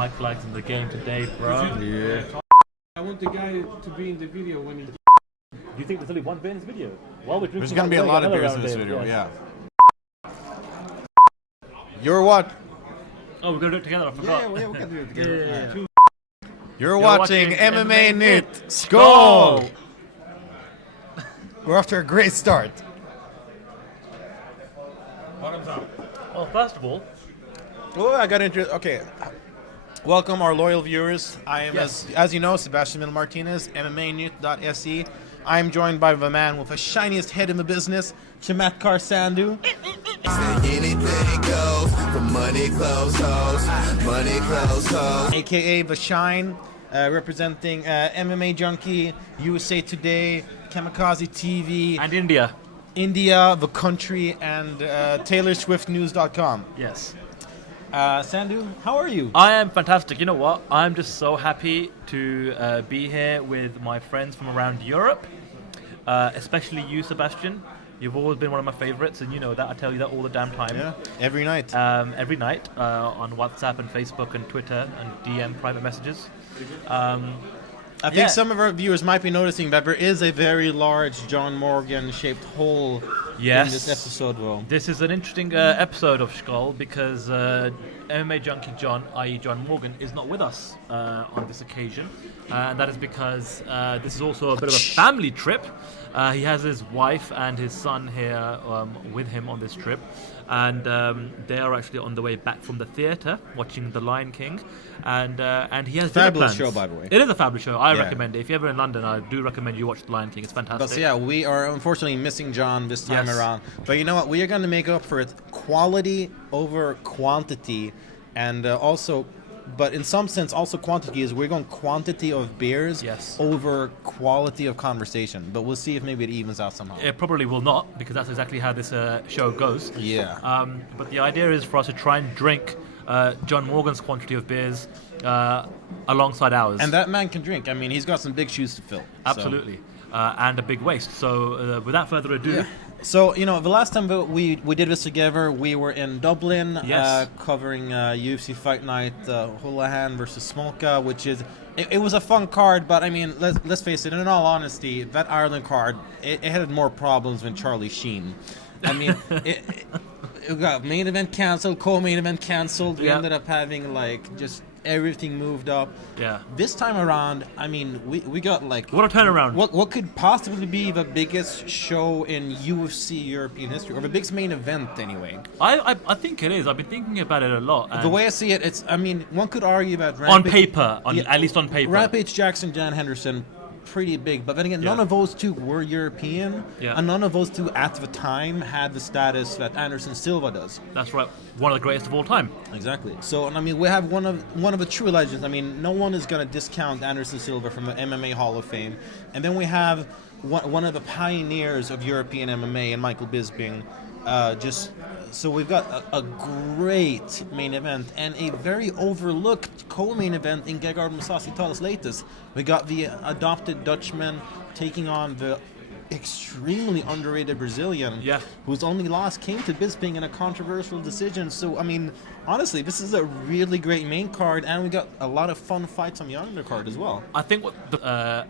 mic flags in the game today, bro. Yeah. I want the guy to be in the video when he... Do you think there's only one beer in this video? While we're drinking, There's gonna be a lot of beers in this video, yeah. You're what? Oh, we're gonna do it together, I forgot. Yeah, we're gonna do it together. Yeah. You're watching MMAnytt SKÅL! We're off to a great start. Bottoms up. Well, first of all... Oh, I got into okay. Welcome our loyal viewers. I am, as you know, Sebastian Martinez, MMAnytt.SE. I'm joined by the man with the shiniest head in the business, Chamatkar Sandhu. Anything goes, from money, clothes, hoes, money, clothes, hoes. AKA The Shine, representing MMA Junkie, USA Today, Kamikaze TV, And India. India, the country, and TaylorSwiftNews.com. Yes. Sandhu, how are you? I am fantastic. You know what? I'm just so happy to be here with my friends from around Europe, especially you, Sebastian. You've always been one of my favorites, and you know that. I tell you that all the damn time. Yeah, every night. Every night on WhatsApp and Facebook and Twitter and DM private messages. I think some of our viewers might be noticing that there is a very large John Morgan-shaped hole in this episode, though. This is an interesting episode of SKÅL because MMA Junkie John, i.e. John Morgan, is not with us on this occasion. And that is because this is also a bit of a family trip. He has his wife and his son here with him on this trip. And they are actually on the way back from the theatre watching The Lion King. And he has fabulous dinner plans. show, by the way. It is a fabulous show. I recommend it. If you're ever in London, I do recommend you watch The Lion King. It's fantastic. But yeah, we are unfortunately missing John this time around. But you know what? We are going to make up for it. Quality over quantity. And also, but in some sense, also quantity is we're going quantity of beers over quality of conversation. But we'll see if maybe it evens out somehow. It probably will not, because that's exactly how this show goes. Yeah. But the idea is for us to try and drink John Morgan's quantity of beers alongside ours. And that man can drink. I mean, he's got some big shoes to fill. Absolutely. And a big waist. So without further ado... Yeah. So, you know, the last time we did this together, we were in Dublin covering UFC Fight Night, Houlihan versus Smolka, which is... It was a fun card, but, I mean, let's face it, in all honesty, that Ireland card, it had more problems than Charlie Sheen. I mean, it got main event cancelled, co-main event cancelled. We ended up having, like, just... everything moved up. Yeah. This time around, I mean, we got like... What a turnaround. What could possibly be the biggest show in UFC European history, or the biggest main event anyway? I think it is. I've been thinking about it a lot. The way I see it, it's... I mean, one could argue that... on paper. At least on paper. Rampage Jackson, Dan Henderson, pretty big. But then again, none of those two were European. Yeah. And none of those two at the time had the status that Anderson Silva does. That's right. One of the greatest of all time. Exactly. So, I mean, we have one of the true legends. I mean, no one is going to discount Anderson Silva from the MMA Hall of Fame. And then we have one of the pioneers of European MMA, and Michael Bisping. So we've got a great main event and a very overlooked co-main event in Gegard Mousasi Talas Leites. We got the adopted Dutchman taking on the extremely underrated Brazilian, whose only loss came to Bisping in a controversial decision. So, I mean, honestly, this is a really great main card, and we got a lot of fun fights on the undercard as well. I think what the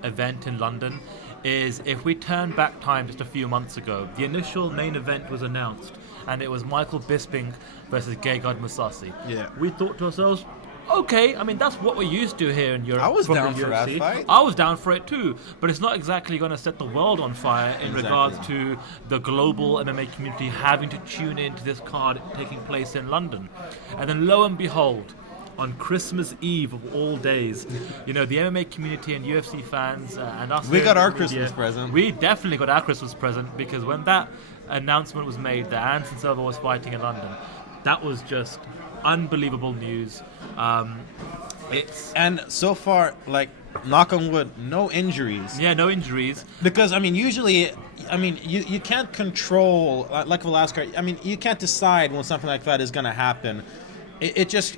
event in London is, if we turn back time just a few months ago, the initial main event was announced, and it was Michael Bisping versus Gegard Mousasi. Yeah. We thought to ourselves, okay, I mean, that's what we're used to here in Europe. I was down for that fight. I was down for it too, but it's not exactly going to set the world on fire in regards to the global MMA community having to tune into this card taking place in London. And then lo and behold, on Christmas Eve of all days, you know, the MMA community and UFC fans and us... We got our Christmas present. We definitely got our Christmas present, because when that announcement was made that Anderson Silva was fighting in London, that was just unbelievable news. And so far, like, knock on wood, no injuries. Yeah, no injuries. Because, I mean, usually, I mean, you can't control, like the last card, I mean, you can't decide when something like that is going to happen. It just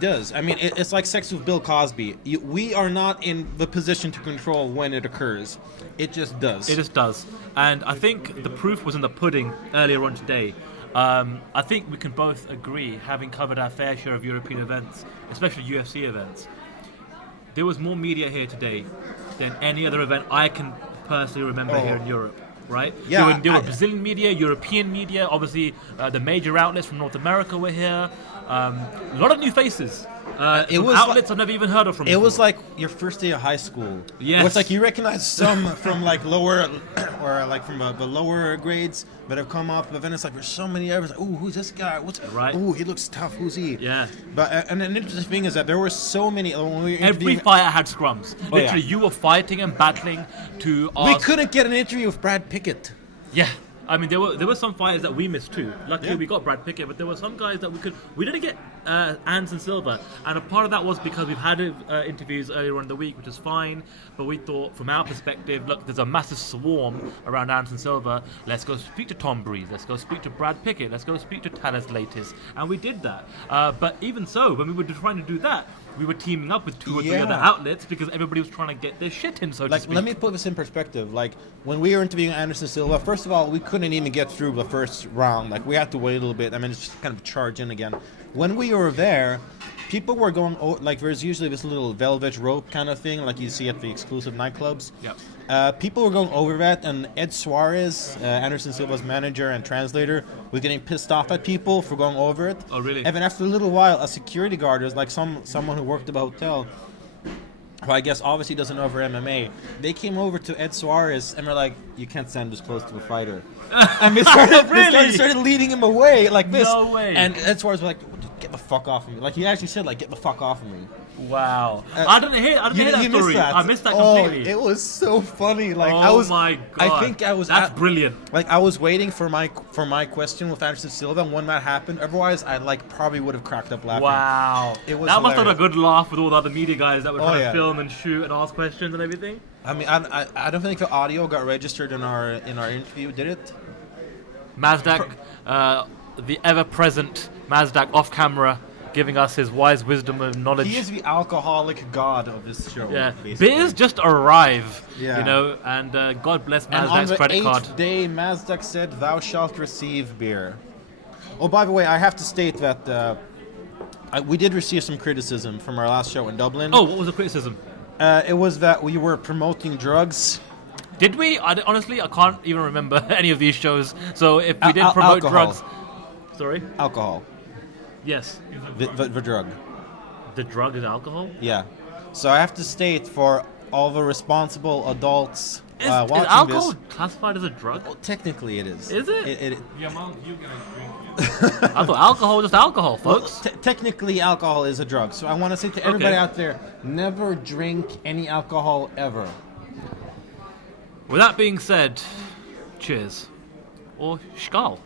does. I mean, it's like sex with Bill Cosby. We are not in the position to control when it occurs. It just does. It just does. And I think the proof was in the pudding earlier on today. I think we can both agree, having covered our fair share of European events, especially UFC events, there was more media here today than any other event I can personally remember here in Europe. Right? Yeah, there were Brazilian media, European media, obviously the major outlets from North America were here. A lot of new faces. It was outlets I've never even heard of from. It was like your first day of high school. Yes. It's like you recognize some from like lower or like from the lower grades that have come up, but then it's like there's so many others. Like, ooh, who's this guy? Right? Ooh, he looks tough. Who's he? Yeah. But and an interesting thing is that there were so many. When we were Every interviewing- fighter had scrums. Oh, Literally, yeah. you were fighting and battling to ask. we couldn't get an interview with Brad Pickett. Yeah. I mean, there were some fighters that we missed too. Luckily, Yeah. we got Brad Pickett, but there were some guys that we didn't get Anderson Silva, and a part of that was because we've had interviews earlier in the week, which is fine. But we thought, from our perspective, look, there's a massive swarm around Anderson Silva. Let's go speak to Tom Breeze. Let's go speak to Brad Pickett. Let's go speak to Talis Latis, and we did that. But even so, when we were trying to do that, we were teaming up with 2 or 3 other outlets because everybody was trying to get their shit in, so to Like, speak. let me put this in perspective. Like, when we were interviewing Anderson Silva, first of all, we couldn't even get through the first round. Like, we had to wait a little bit. I mean, it's just kind of charge in again. When we were there, people were going, like, there's usually this little velvet rope kind of thing, like you see at the exclusive nightclubs. Yep. People were going over that, and Ed Suarez, Anderson Silva's manager and translator, was getting pissed off at people for going over it. Oh, really? And then after a little while, a security guard, was like someone who worked at the hotel, who I guess obviously doesn't know over MMA, they came over to Ed Suarez and were like, "You can't stand this close to a fighter." And they started leading him away like this. No way. And Ed Suarez was like, "Get the fuck off of me!" Like he actually said, "Like get the fuck off of me." Wow. I didn't hear that You story. missed that. I missed that completely. It was so funny. Like Oh my God. I think I was. That's brilliant. Like I was waiting for my question with Anderson Silva, and when that happened, otherwise I probably would have cracked up laughing. Wow. It was that must have been a hilarious. good laugh with all the other media guys that were trying yeah. to film and shoot and ask questions and everything. I mean, I don't think the audio got registered in our interview, did it? Mazdak, the ever-present Mazdak off camera, giving us his wise wisdom and knowledge. He is the alcoholic god of this show. Yeah, basically. beers just arrive, Yeah. you know, and God bless And on Mazdak's the credit 8th card. day, Mazdak said, "Thou shalt receive beer." Oh, by the way, I have to state that we did receive some criticism from our last show in Dublin. Oh, what was the criticism? It was that we were promoting drugs. Did we? Honestly, I can't even remember any of these shows. So if we did promote alcohol. drugs, sorry. Alcohol. Yes, The drug. the drug is alcohol. Yeah. So I have to state for all the responsible adults Is watching alcohol this. classified as a drug? Well, technically, it is. Is it? The amount you guys drink. I thought alcohol was just alcohol, folks. Technically, alcohol is a drug. So I want to say to everybody out there, never drink any alcohol ever. With that being said, cheers. Or skål.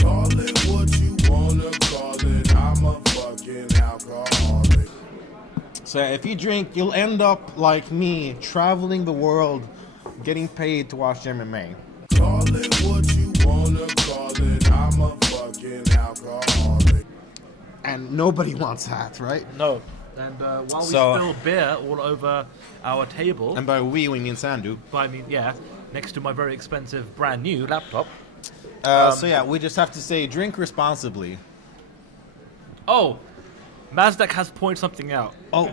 Call it what you wanna call it. I'm a fucking alcoholic. So if you drink, you'll end up like me, traveling the world, getting paid to watch MMA. Call it what you wanna call it. I'm a fucking alcoholic. And nobody wants that, right? No. And while we So- spill beer all over our table, And by we mean Sandu. next to my very expensive brand new laptop. So yeah, we just have to say, drink responsibly. Oh, Mazdak has pointed something out. Oh,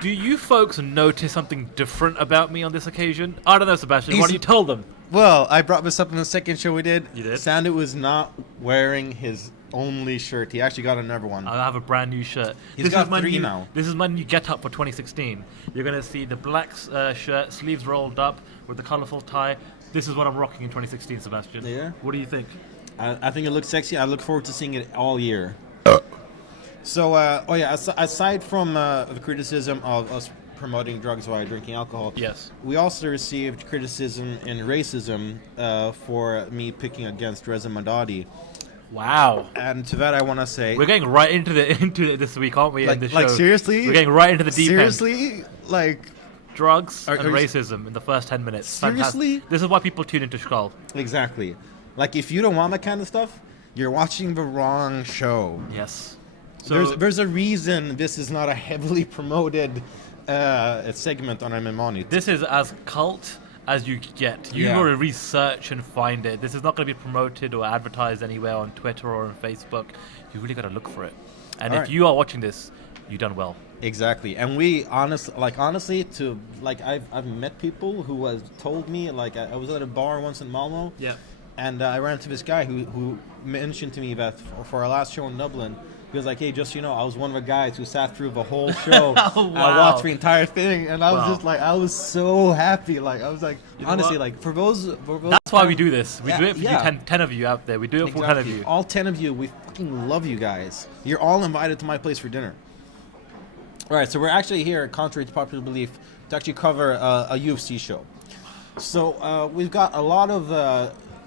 Do you folks notice something different about me on this occasion? I don't know, Sebastian. Why He's- don't you tell them? well, I brought this up in the second show we did. You did? Sandu was not wearing his only shirt. He actually got another one. I have a brand new shirt. He's got three new, now. This is my new get-up for 2016. You're going to see the black shirt, sleeves rolled up, with the colourful tie. This is what I'm rocking in 2016, Sebastian. Yeah? What do you think? I think it looks sexy. I look forward to seeing it all year. So, aside from the criticism of us promoting drugs while drinking alcohol, Yes. we also received criticism and racism for me picking against Reza Madadi. Wow. And to that, I want to say, We're getting right into it this week, aren't we? in the show? like seriously, We're getting right into the deep end. seriously, like Drugs Are and you- racism in the first 10 minutes. Seriously? Fantastic. This is why people tune into Skål. exactly, like if you don't want that kind of stuff, you're watching the wrong show. Yes. So There's a reason this is not a heavily promoted segment on MMAnytt. this is as cult as you get. You got to research and find it. This is not going to be promoted or advertised anywhere on Twitter or on Facebook. You really got to look for it. And if you are watching this, you've done well. Exactly. And we honestly, I've met people who has told me, like, I was at a bar once in Malmo. Yeah. And I ran into this guy who mentioned to me that for our last show in Dublin, he was like, hey, just, you know, I was one of the guys who sat through the whole show. Oh, wow. I watched the entire thing, and I was just like, I was so happy. Like, I was like, honestly, like, for those that's why we do this. We do it for you 10 of you out there. We do it for 10 of you. All 10 of you, we fucking love you guys. You're all invited to my place for dinner. All right, so we're actually here, contrary to popular belief, to actually cover a UFC show. So we've got a lot of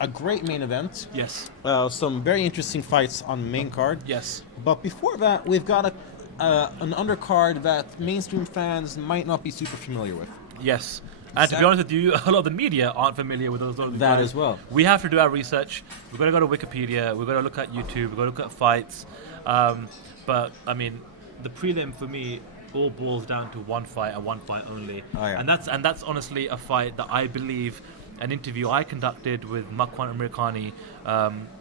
a great main event. Yes. Some very interesting fights on the main card. Yes. But before that, we've got an undercard that mainstream fans might not be super familiar with. Yes. And to be honest with you, a lot of the media aren't familiar with those That guys. as well. We have to do our research. We've got to go to Wikipedia. We've got to look at YouTube. We've got to look at fights. But, I mean, the prelim for me all boils down to one fight and one fight only. Oh, yeah. And that's honestly a fight that I believe an interview I conducted with Makwan Amirkhani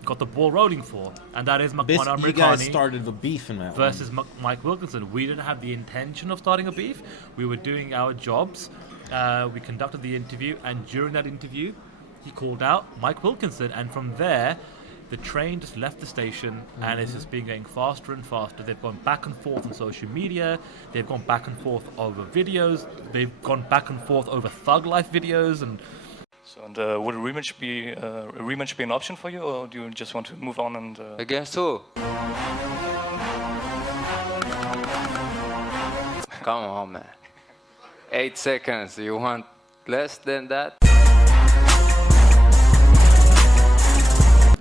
got the ball rolling for. And that is Makwan Amirkhani. You guys started the beef in that versus Mike Wilkinson. We didn't have the intention of starting a beef. We were doing our jobs. We conducted the interview, and during that interview, he called out Mike Wilkinson, and from there, the train just left the station, and it's just been going faster and faster. They've gone back and forth on social media. They've gone back and forth over videos. They've gone back and forth over Thug Life videos, and. So, and would a rematch be an option for you, or do you just want to move on and? Against who? Come on, man. 8 seconds. You want less than that?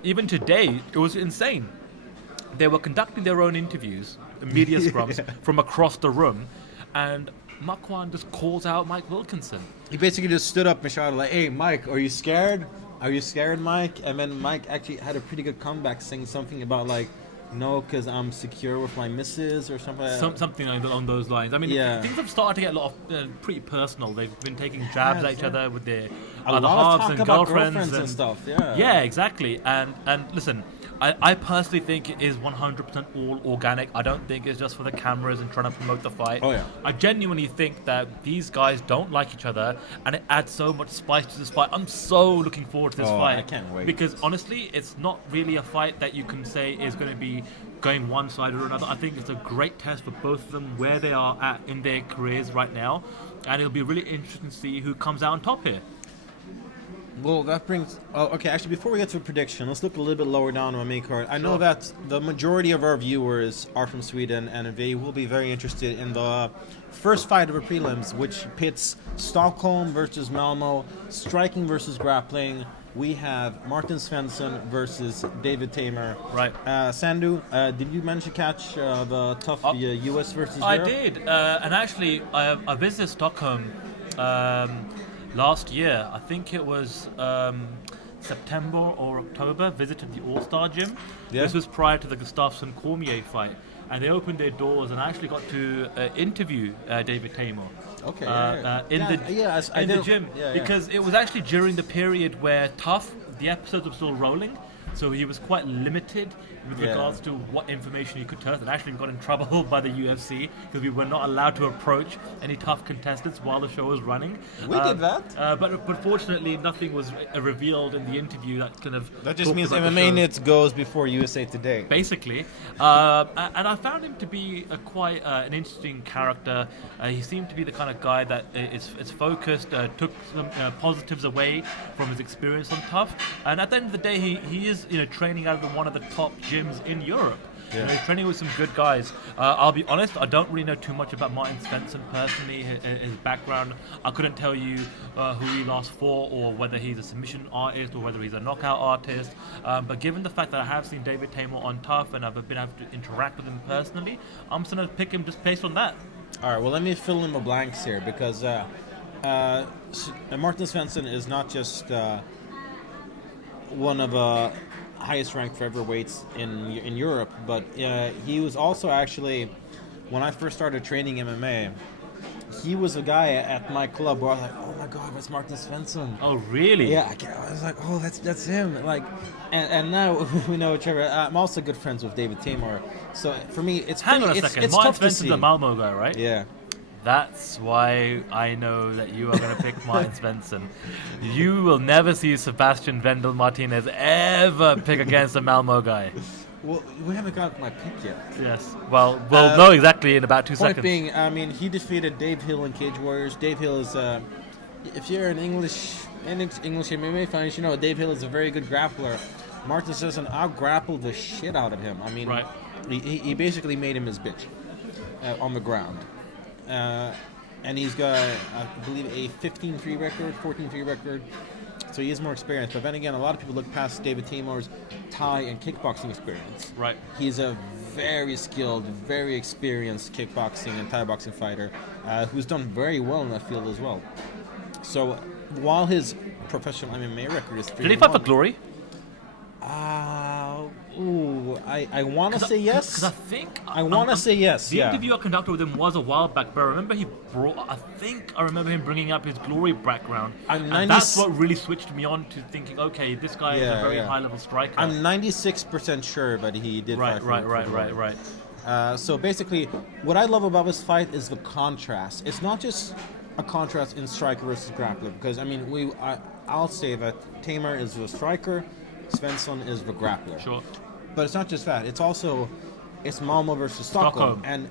Even today, it was insane. They were conducting their own interviews, media scrums, from across the room, and Makwan just calls out Mike Wilkinson. He basically just stood up and shouted like, hey, Mike, are you scared? Are you scared, Mike? And then Mike actually had a pretty good comeback saying something about like, no, because I'm secure with my missus or something like that. Something along those lines. I mean, things have started to get a lot of pretty personal. They've been taking jabs at each other with their other halves and girlfriends and stuff. Yeah, exactly. And listen, I personally think it is 100% all organic. I don't think it's just for the cameras and trying to promote the fight. Oh, yeah. I genuinely think that these guys don't like each other, and it adds so much spice to this fight. I'm so looking forward to this fight. I can't wait. Because honestly, it's not really a fight that you can say is going to be going one side or another. I think it's a great test for both of them, where they are at in their careers right now, and it'll be really interesting to see who comes out on top here. Well, that brings... Oh, okay, actually, before we get to a prediction, let's look a little bit lower down on my main card. I know that the majority of our viewers are from Sweden, and they will be very interested in the first fight of the prelims, which pits Stockholm versus Malmo, striking versus grappling. We have Martin Svensson versus David Tamer. Right. Sandu, did you manage to catch the tough US versus Europe? I did, and actually, I visited Stockholm last year. I think it was September or October. Visited the All-Star Gym. Yeah. This was prior to the Gustafsson Cormier fight, and they opened their doors, and I actually got to interview David Tamer. Okay. In the gym, because it was actually during the period where the episodes were still rolling, so he was quite limited with regards to what information he could tell us, and actually we got in trouble by the UFC because we were not allowed to approach any tough contestants while the show was running. We did that. But fortunately, nothing was revealed in the interview that kind of... That just means MMAnytt goes before USA Today. Basically. And I found him to be quite an interesting character. He seemed to be the kind of guy that is focused, took some positives away from his experience on Tough. And at the end of the day, he is training out of one of the top gyms in Europe. Yeah. He's training with some good guys. I'll be honest, I don't really know too much about Martin Svensson personally, his background. I couldn't tell you who he last fought, or whether he's a submission artist, or whether he's a knockout artist. But given the fact that I have seen David Tamer on Tough, and I've been able to interact with him personally, I'm just going to pick him just based on that. All right, well, let me fill in the blanks here, because Martin Svensson is not just one of the highest ranked featherweights in Europe, but he was also actually, when I first started training MMA, he was a guy at my club where I was like, oh my god, that's Martin Svensson. Oh, really? Yeah, I was like, oh, that's him. Like, and now we know each other. I'm also good friends with David Tamor. So for me, it's Hang on a it's, second. It's Martin tough to see. Svensson's a Malmo guy, right? Yeah. That's why I know that you are going to pick Martin Svensson. You will never see Sebastian Vendel Martinez ever pick against a Malmo guy. Well, we haven't got my pick yet. Yes. Well, we'll know exactly in about 2 Point seconds. being, I mean, he defeated Dave Hill in Cage Warriors. Dave Hill is, if you're an English MMA fan, you know Dave Hill is a very good grappler. Martin Svensson out-grappled the shit out of him. I mean, Right. he basically made him his bitch on the ground. And he's got, I believe, a 15-3 record, 14-3 record. So he is more experienced. But then again, a lot of people look past David Tamor's Thai and kickboxing experience. Right. He's a very skilled, very experienced kickboxing and Thai boxing fighter who's done very well in that field as well. So while his professional MMA record is 3-1... Did he fight for Glory? I want to say yes. Because I think... I want to say yes, The yeah. interview I conducted with him was a while back, but I remember I remember him bringing up his Glory background. And that's what really switched me on to thinking, okay, this guy is a very high-level striker. I'm 96% sure, but he did fight for Right. So basically, what I love about this fight is the contrast. It's not just a contrast in striker versus grappler, because I mean, I'll say that Tamor is the striker, Svensson is the grappler. Sure. But it's not just that. It's Malmo versus Stockholm. And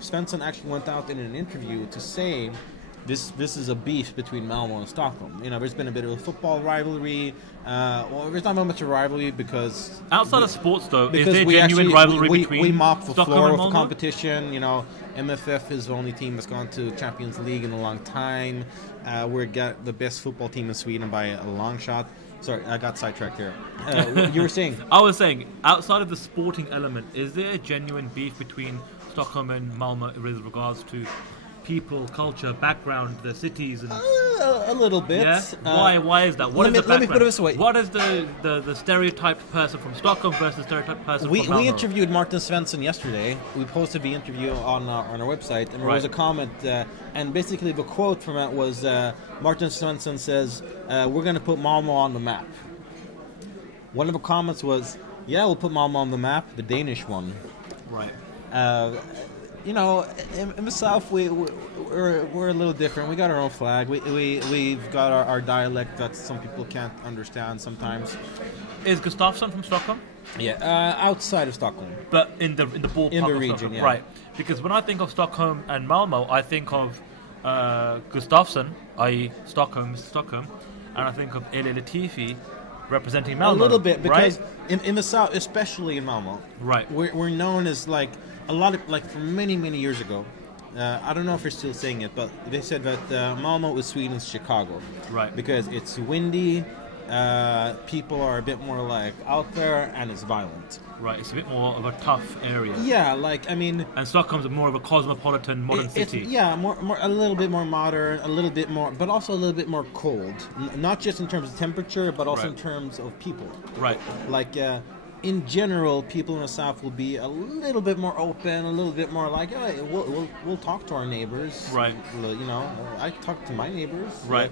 Svensson actually went out in an interview to say this is a beef between Malmo and Stockholm. You know, there's been a bit of a football rivalry. Well, there's not much of a rivalry because... Outside of sports, though, is because there we genuine actually, rivalry we, between we mop the Stockholm floor and of the Malmo? competition. You know, MFF is the only team that's gone to Champions League in a long time. We're got the best football team in Sweden by a long shot. Sorry, I got sidetracked here. You were saying? I was saying, outside of the sporting element, is there a genuine beef between Stockholm and Malmo with regards to people, culture, background, the cities, and A little bit. yeah? Why is that? What is the let me background? put it this way. What is the stereotyped person from Stockholm versus stereotyped person We from Malmo? interviewed Martin Svensson yesterday. We posted the interview on our website, and there was a comment, and basically the quote from it was, Martin Svensson says, we're going to put Malmo on the map. One of the comments was, yeah, we'll put Malmo on the map, the Danish one. Right. You know, in the South, we're a little different. We got our own flag. We've got our dialect that some people can't understand sometimes. Is Gustafsson from Stockholm? Yeah, outside of Stockholm. But in the ballpark In the of region, Stockholm. yeah. Right. Because when I think of Stockholm and Malmo, I think of Gustafsson, i.e. Stockholm, and I think of Eli Latifi representing Malmo. A little bit, because right? in the South, especially in Malmo, Right. we're known as like a lot of, like, from many years ago. I don't know if they're still saying it, but they said that Malmo is Sweden's Chicago. Right. Because it's windy, people are a bit more like out there, and it's violent. Right, it's a bit more of a tough area. Yeah, like, I mean... And Stockholm's more of a cosmopolitan modern city. More, a little bit more modern, a little bit more, but also a little bit more cold. Not just in terms of temperature, but also in terms of people. Right. Like, in general, people in the South will be a little bit more open, a little bit more like, hey, we'll talk to our neighbors. Right. You know, I talk to my neighbors. Right.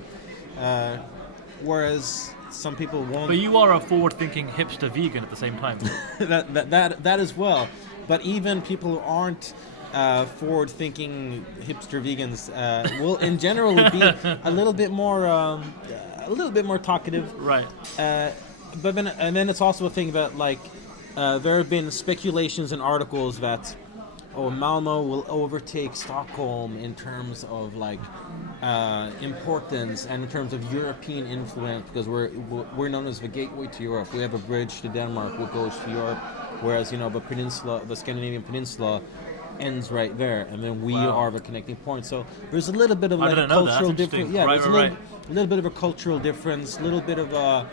Whereas some people won't. But you are a forward-thinking hipster vegan at the same time. that as well. But even people who aren't forward-thinking hipster vegans will, in general, be a little bit more talkative. Right. But then it's also a thing that, like, there have been speculations and articles that Malmo will overtake Stockholm in terms of, like, importance and in terms of European influence, because we're known as the gateway to Europe. We have a bridge to Denmark that goes to Europe, whereas, you know, the Scandinavian peninsula ends right there, and then we are the connecting point. So there's a little bit of, like, a cultural difference. Yeah, right, there's a little bit of a cultural difference, a little bit of a...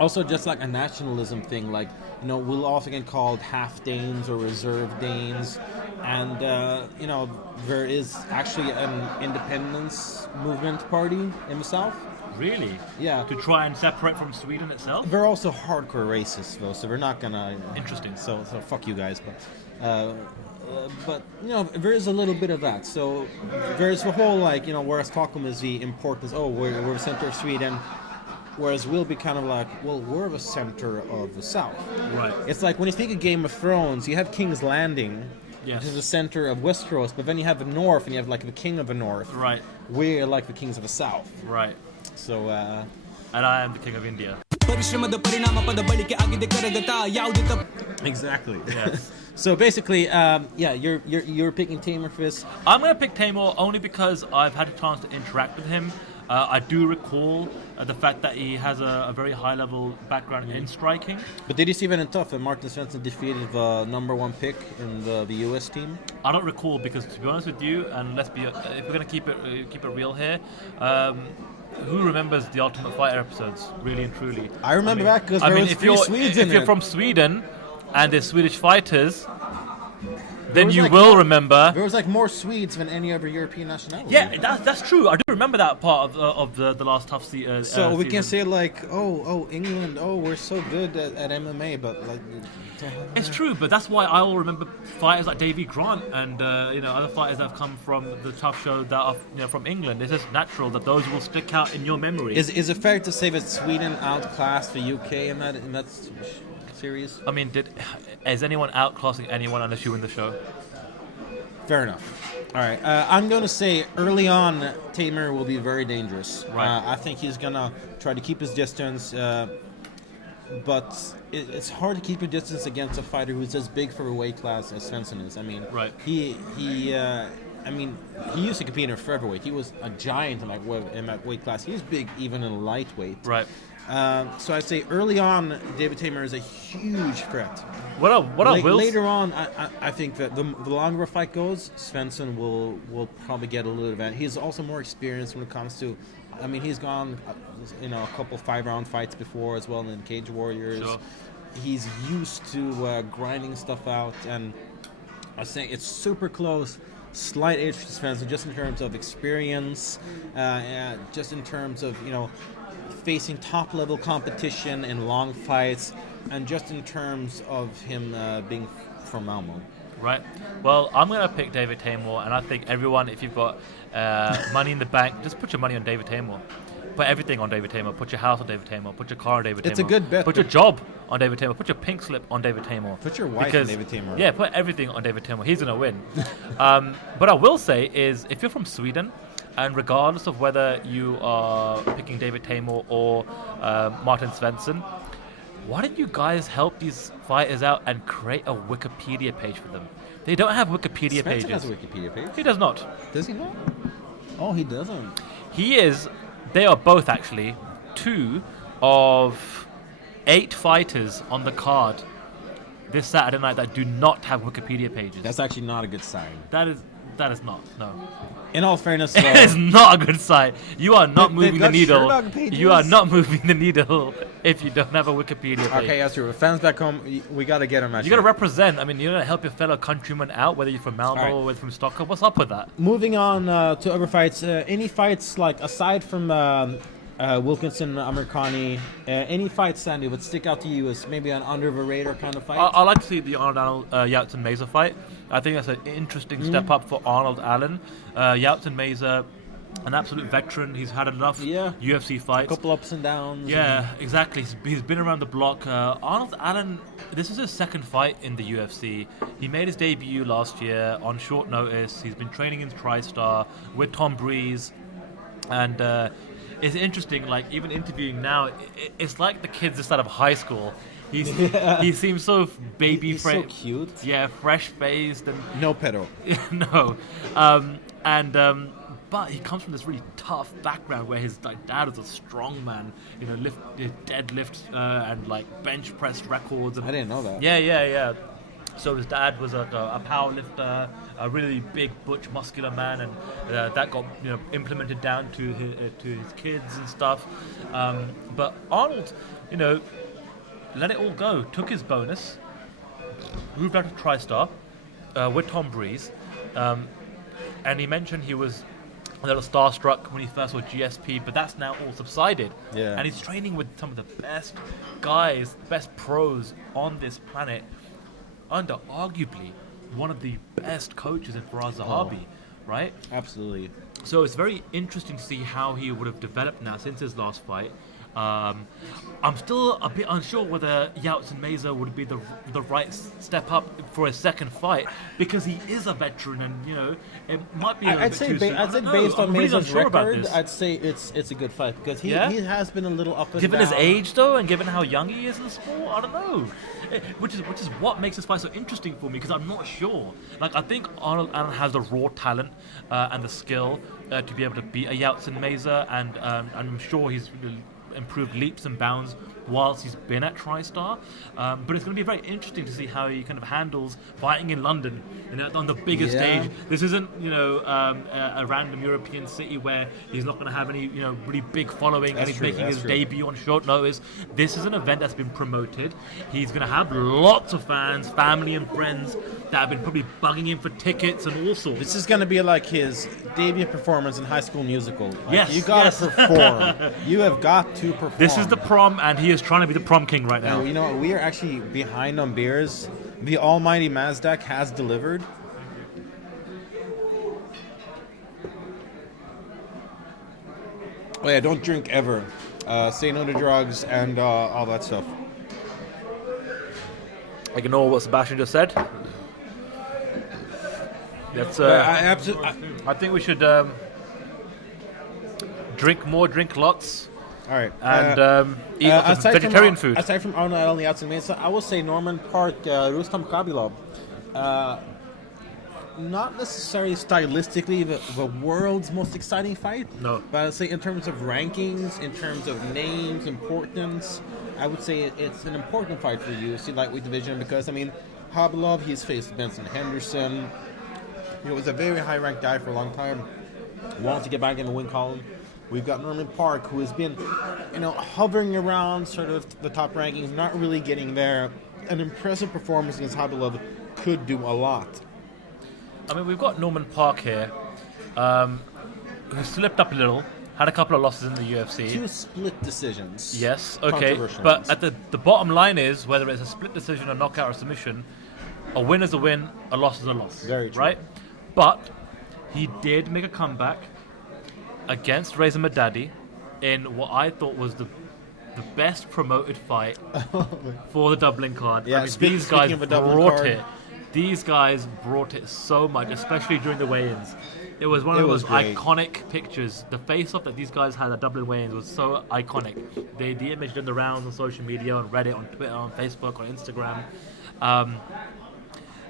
Also, just like a nationalism thing, like, you know, we'll often get called half Danes or reserve Danes, and you know, there is actually an independence movement party in the South. Really? Yeah. To try and separate from Sweden itself? They're also hardcore racists, though, so they're not gonna. Interesting. So fuck you guys, But there is a little bit of that. So there's the whole whereas Stockholm is the importance. Oh, we're the center of Sweden. Whereas we'll be kind of like, well, we're the center of the south. Right. It's like when you think of Game of Thrones, you have King's Landing, Yes. which is the center of Westeros, but then you have the north, and you have like the king of the north. Right. We're like the kings of the south. Right. So, And I am the king of India. exactly. Yes. So basically, you're picking Tamer for this. I'm going to pick Tamor only because I've had a chance to interact with him. I do recall the fact that he has a very high-level background in striking. But did you see Venom Tough that Martin Svensson defeated the number one pick in the US team? I don't recall because, to be honest with you, and let's be, if we're going to keep it real here, who remembers the Ultimate Fighter episodes, really and truly? I remember that because there was three Swedes in If you're it. from Sweden and there's Swedish fighters, then was you like will more- remember. There was like more Swedes than any other European nationality. Yeah, that's true. I do remember that part of the last tough season. So we can say like, oh, England, we're so good at MMA, but like, It's true, but that's why I will remember fighters like Davy Grant and other fighters that have come from the tough show that are from England. It's just natural that those will stick out in your memory. Is it fair to say that Sweden outclassed the UK in that series? I mean, is anyone outclassing anyone unless you win the show? Fair enough. All right, I'm going to say early on, Tamer will be very dangerous. Right. I think he's going to try to keep his distance, but it's hard to keep a distance against a fighter who's as big for a weight class as Svensson is. I mean, Right. He used to compete in featherweight. He was a giant in that weight class. He's big even in lightweight. Right. So I'd say early on, David Tamer is a huge threat. What I will Later on, I think that the longer a fight goes, Svensson will probably get a little advantage. He's also more experienced when it comes to. I mean, he's gone, a couple 5-round fights before as well in Cage Warriors. Sure. He's used to grinding stuff out, and I was saying it's super close. Slight edge to Svensson, just in terms of experience, just in terms of facing top-level competition in long fights, and just in terms of him being from Malmo. Right. Well, I'm going to pick David Tamor, and I think everyone, if you've got money in the bank, just put your money on David Tamor. Put everything on David Tamor. Put your house on David Tamor. Put your car on David Tamor. It's a good bet. Put your job on David Tamor. Put your pink slip on David Tamor. Put your wife on David Tamor. Yeah, put everything on David Tamor. He's going to win. But I will say is, if you're from Sweden, and regardless of whether you are picking David Tamor or Martin Svensson, why don't you guys help these fighters out and create a Wikipedia page for them? They don't have Wikipedia Svensson pages. has a Wikipedia page. He does not. Does he not? Oh, he doesn't. They are both actually 2 of 8 fighters on the card this Saturday night that do not have Wikipedia pages. That's actually not a good sign. That is not. No. In all fairness, It is not a good sign. You are not They've moving the got needle. Sherlock pages. You are not moving the needle if you don't have a Wikipedia page. okay, that's true. Fans back home, we got to get them. You got to represent. I mean, you're going to help your fellow countrymen out, whether you're from Malmo Alright. or whether from Stockholm. What's up with that? Moving on to other fights. Any fights like aside from Wilkinson, Amirkhani, any fights, Sandy, would stick out to you as maybe an under the radar kind of fight? I like to see the Arnold Yautzen Meza fight. I think that's an interesting step up for Arnold Allen. Yautzen Meza, an absolute veteran. He's had enough UFC a fights. couple ups and downs. Yeah, exactly. He's been around the block. Arnold Allen, this is his second fight in the UFC. He made his debut last year on short notice. He's been training in TriStar with Tom Breeze. And it's interesting, like, even interviewing now, it's like the kid's just out of high school. He seems so baby He's so cute. Yeah, fresh-faced and No pedo. no, but he comes from this really tough background where his dad was a strong man, deadlifts and bench press records. And, I didn't know that. Yeah. So his dad was a power lifter, a really big, butch, muscular man, and that got implemented down to his kids and stuff. But Arnold, let it all go. Took his bonus, moved out to TriStar with Tom Breeze, and he mentioned he was a little starstruck when he first saw GSP, but that's now all subsided. Yeah. And he's training with some of the best guys, best pros on this planet, under arguably one of the best coaches in Faraz Zahabi, right? Absolutely. So it's very interesting to see how he would have developed now since his last fight. I'm still a bit unsure whether Yeltsin Meza would be the right step up for his second fight, because he is a veteran, and you know it might be. I'd say based on Meza's record, I'd say it's a good fight, because he has been a little up and given down. his age though, and given how young he is in the sport, I don't know. Which is what makes this fight so interesting for me, because I'm not sure. Like, I think Arnold Allen has the raw talent and the skill to be able to beat a Yeltsin Meza, and I'm sure he's improved leaps and bounds whilst he's been at TriStar, but it's going to be very interesting to see how he kind of handles fighting in London, you know, on the biggest stage. This isn't, you know, a random European city where he's not going to have any, you know, really big following, and he's making his debut on short notice. This is an event that's been promoted. He's going to have lots of fans, family and friends that have been probably bugging him for tickets and all sorts. This is going to be like his debut performance in High School Musical. Like, Yes, you got to perform. You have got to perform. This is the prom, and he is trying to be the prom king right now. And you know what? We are actually behind on beers. The almighty Mazdak has delivered. Oh yeah, don't drink ever. Say no to drugs and all that stuff. Ignore what Sebastian just said. That's. I think we should drink more, drink lots. All right. And eat lots of vegetarian food. Aside from Arnold Allen and Yeltsin Meza, I will say Norman Park, Rustam Khabilov. Not necessarily stylistically the world's most exciting fight. No. But I'd say in terms of rankings, in terms of names, importance, I would say it's an important fight for UFC lightweight division, because, I mean, Khabilov, he's faced Benson Henderson. He was a very high-ranked guy for a long time. Wanted to get back in the win column. We've got Norman Park, who has been, you know, hovering around sort of the top rankings, not really getting there. An impressive performance against Khabilov could do a lot. I mean, we've got Norman Park here, who slipped up a little, had a couple of losses in the UFC. 2 split decisions. Yes, okay. Controversial But ones. at the bottom line is, whether it's a split decision, a knockout, or submission, a win is a win, a loss is a loss. Very true. Right? But he did make a comeback against Reza Madadi in what I thought was the best promoted fight for the doubling card. Yeah, I mean, these guys speaking of a doubling brought card. it. These guys brought it so much, especially during the weigh-ins. It was one of It those was great. iconic pictures. The face-off that these guys had at Dublin weigh-ins was so iconic. The image did the rounds on social media, on Reddit, on Twitter, on Facebook, on Instagram.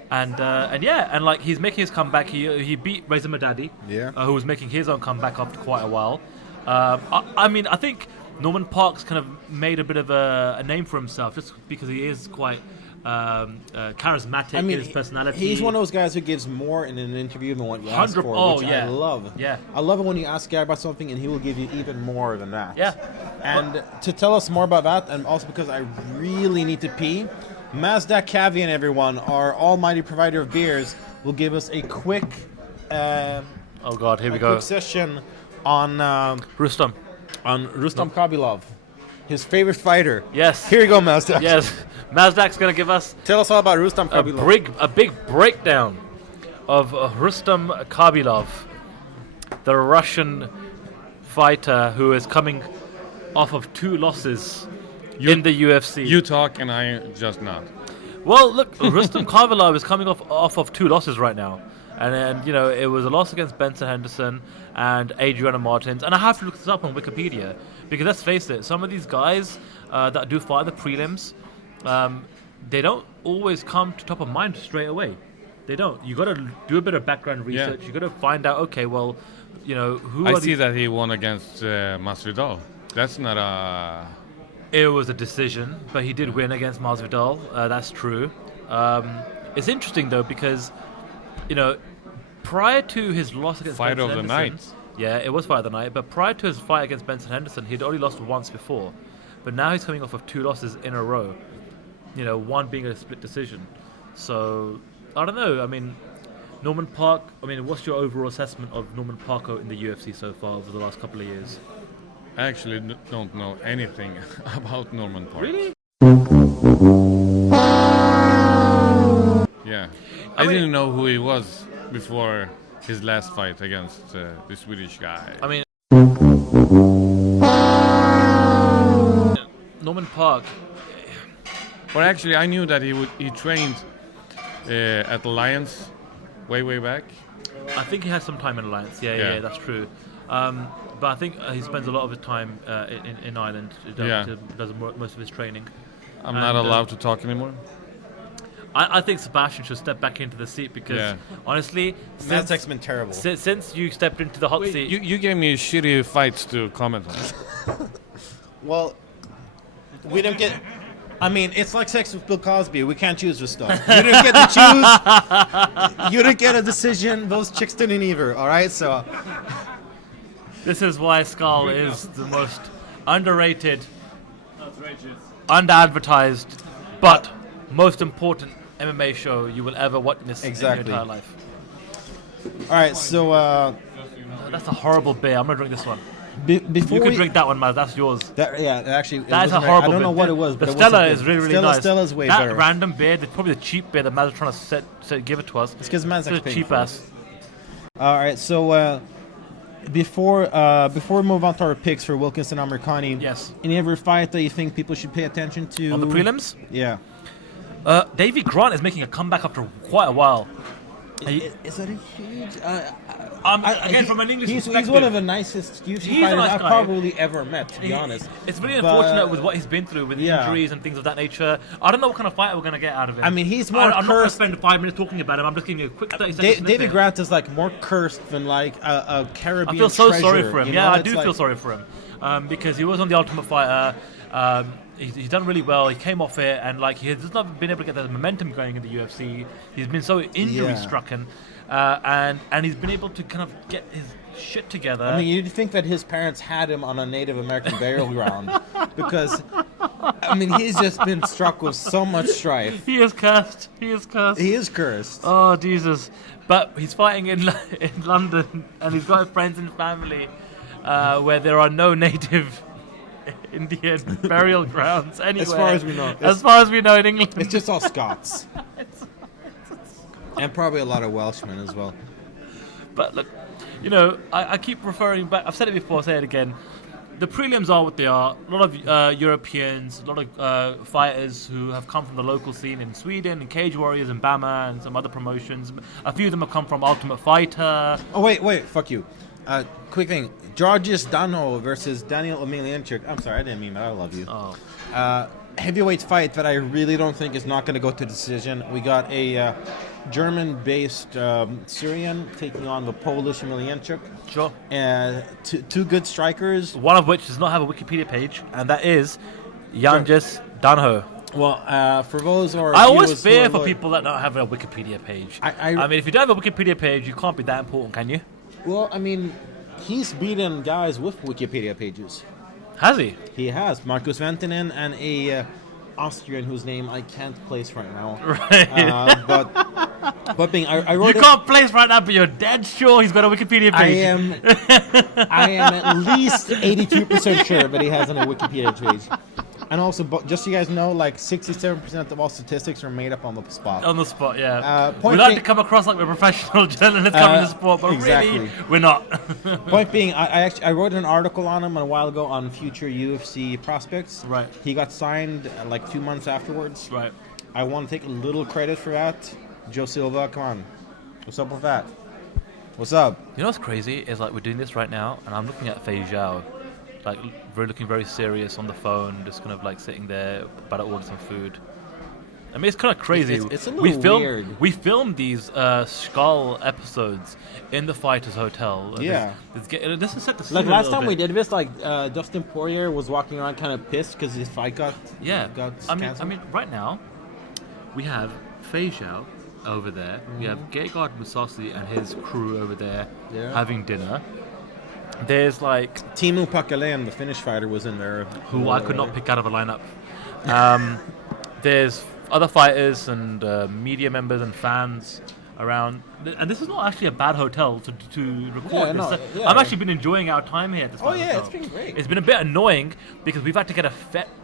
And like, he's making his comeback. He beat Reza Madadi, who was making his own comeback after quite a while. I mean, I think Norman Park's kind of made a bit of a name for himself, just because he is quite charismatic in his personality. He's one of those guys who gives more in an interview than what you ask for, which I love. Yeah. I love it when you ask a guy about something and he will give you even more than that. Yeah. And to tell us more about that, and also because I really need to pee, Mazdak Kavian, everyone, our almighty provider of beers, will give us a quick oh God, here we go. quick session on Rustam. Khabilov, his favorite fighter. Yes. Here you go, Mazdak. Yes. Mazdak's going to give us Tell us all about Rustam Khabilov. a big breakdown of Rustam Khabilov, the Russian fighter who is coming off of 2 losses in the UFC. You talk and I just nod. Well, look, Rustam Khabilov is coming off of 2 losses right now. And you know, it was a loss against Benson Henderson and Adriana Martins. And I have to look this up on Wikipedia, because let's face it, some of these guys that do fight the prelims, they don't always come to top of mind straight away. They don't. You got to do a bit of background research. You got to find out, okay, well, you know, who I are see these? that he won against Masvidal. That's not a... It was a decision, but he did win against Masvidal. That's true. It's interesting though, because you know, prior to his loss against Fight Benson of the Henderson, night. Yeah, it was fight of the night. But prior to his fight against Benson Henderson, he'd only lost once before. But now he's coming off of 2 losses in a row. You know, one being a split decision. So I don't know. I mean, Norman Park. I mean, what's your overall assessment of Norman Parko in the UFC so far over the last couple of years? I actually don't know anything about Norman Park. Really? Yeah. I didn't know who he was before his last fight against the Swedish guy. I mean, Norman Park. But actually, I knew that he trained at Alliance way back. I think he has some time in Alliance. Yeah, that's true. But I think he spends a lot of his time in Ireland. Does most of his training. I'm not allowed to talk anymore. I think Sebastian should step back into the seat because honestly, Mazek's been terrible. Since you stepped into the hot seat, You gave me shitty fights to comment on. Well, we don't get. I mean, it's like sex with Bill Cosby. We can't choose this stuff. You didn't get to choose. You didn't get a decision. Those chicks didn't either. All right, so. this is why Skull is the most underrated, under-advertised, but most important MMA show you will ever witness in your entire life. All right, so That's a horrible beer. I'm gonna drink this one. before You can we, drink that one, man. That's yours. actually, it That is a wasn't horrible I don't know beer. what it was, but the it wasn't Stella good. is really nice. Stella's way that better. random beer, probably the cheap beer that Maz is trying to give it to us. It's because Mazek's It's paying cheap for it. ass. All right, so before we move on to our picks for Wilkinson Americani, Yes. any other fight that you think people should pay attention to On the prelims, Yeah. Davy Grant is making a comeback after quite a while. Is that a huge? Again, from an English he's perspective, one of the nicest UFC He's a fighters nice I've guy. probably ever met, to be honest. It's really But- unfortunate with what he's been through with Yeah. injuries and things of that nature. I don't know what kind of fight we're going to get out of him. I mean, he's more I'm not going to cursed. spend 5 minutes talking about him. I'm just giving you a quick 30 seconds. David Grant is like more cursed than like a Caribbean I feel so treasure, sorry for him. you Yeah, know? I It's do like- feel sorry for him because he was on the Ultimate Fighter. He's done really well. He came off it and like he has not been able to get the momentum going in the UFC. He's been so injury stricken, and he's been able to kind of get his shit together. I mean, you'd think that his parents had him on a Native American burial ground because, I mean, he's just been struck with so much strife. he is cursed. He is cursed. He is cursed. Oh Jesus! But he's fighting in London, and he's got friends and family where there are no native Indian burial grounds anywhere. As far as we know. As far as we know in England. It's just all Scots. And probably a lot of Welshmen as well. But look, you know, I keep referring back. I've said it before. I'll say it again. The prelims are what they are. A lot of Europeans, a lot of fighters who have come from the local scene in Sweden, and Cage Warriors and Bama and some other promotions. A few of them have come from Ultimate Fighter. Oh, wait, fuck you. Quick thing. Georgios Dano versus Daniel Emelianchuk. I'm sorry, I didn't mean that. I love you. Oh. Heavyweight fight that I really don't think is not going to go to decision. We got a German-based Syrian taking on the Polish Emelianchuk. Sure. Two good strikers. One of which does not have a Wikipedia page, and that is Yanjis Danho. Well, for those or I always viewers who fear are for lo- people that don't have a Wikipedia page. I mean, if you don't have a Wikipedia page, you can't be that important, can you? Well, I mean, he's beaten guys with Wikipedia pages. Has he? He has Markus Ventinen and a Austrian whose name I can't place right now. Right. But being I You wrote can't place right now, but you're dead sure he's got a Wikipedia page. I am at least 82% sure that he has on a Wikipedia page. And also, just so you guys know, like 67% of all statistics are made up on the spot. On the spot, yeah. We point like being- to come across like we're professional journalists covering the sport, but exactly. really, we're not. Point being, I wrote an article on him a while ago on future UFC prospects. Right. He got signed like 2 months afterwards. Right. I want to take a little credit for that. Joe Silva, come on. What's up with that? What's up? You know what's crazy is like we're doing this right now, and I'm looking at Fei Zhao, like looking very serious on the phone, just kind of like sitting there about to order some food. I mean, it's kind of crazy. It's a little weird. We filmed these Skull episodes in the Fighters Hotel. Yeah. This is set the scene Like a last little time we bit. did this, like Dustin Poirier was walking around kind of pissed because his fight got canceled. I mean, right now we have Fei Zhao over there. We have Gegard Mousasi and his crew over there having dinner. There's like Timu Pakalayan, the Finnish fighter, was in there. who I could not pick out of a lineup. There's other fighters and media members and fans around. And this is not actually a bad hotel to record this. Yeah. I've actually been enjoying our time here at this hotel. It's been great. It's been a bit annoying because we've had to get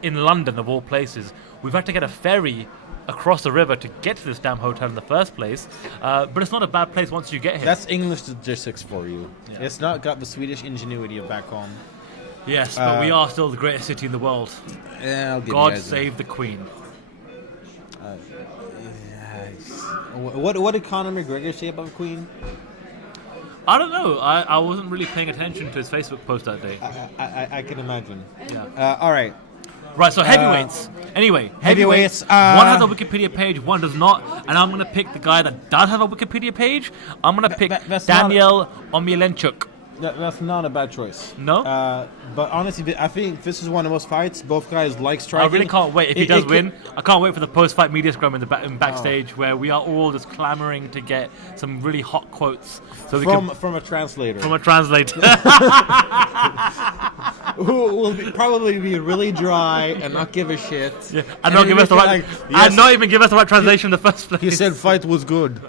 in London, of all places, we've had to get a ferry across the river to get to this damn hotel in the first place. But it's not a bad place once you get here. That's English logistics for you. Yeah. It's not got the Swedish ingenuity of back home. Yes, but we are still the greatest city in the world. Yeah, I'll give God you guys save the Queen. What did Conor McGregor say about the Queen? I don't know. I wasn't really paying attention to his Facebook post that day. I can imagine. Yeah. All right. Right, so heavyweights. Anyway, Heavyweights, one has a Wikipedia page, one does not, and I'm going to pick the guy that does have a Wikipedia page. I'm going to pick that's Daniel Omielanchuk. That's not a bad choice. No? But honestly, I think this is one of those fights. Both guys like striking. I really can't wait. If he does win, I can't wait for the post-fight media scrum in the backstage where we are all just clamoring to get some really hot quotes. So from a translator. From a translator. Who will probably be really dry and not give a shit. Yeah, and not give us the right. And not even give us the right translation in the first place. He said fight was good.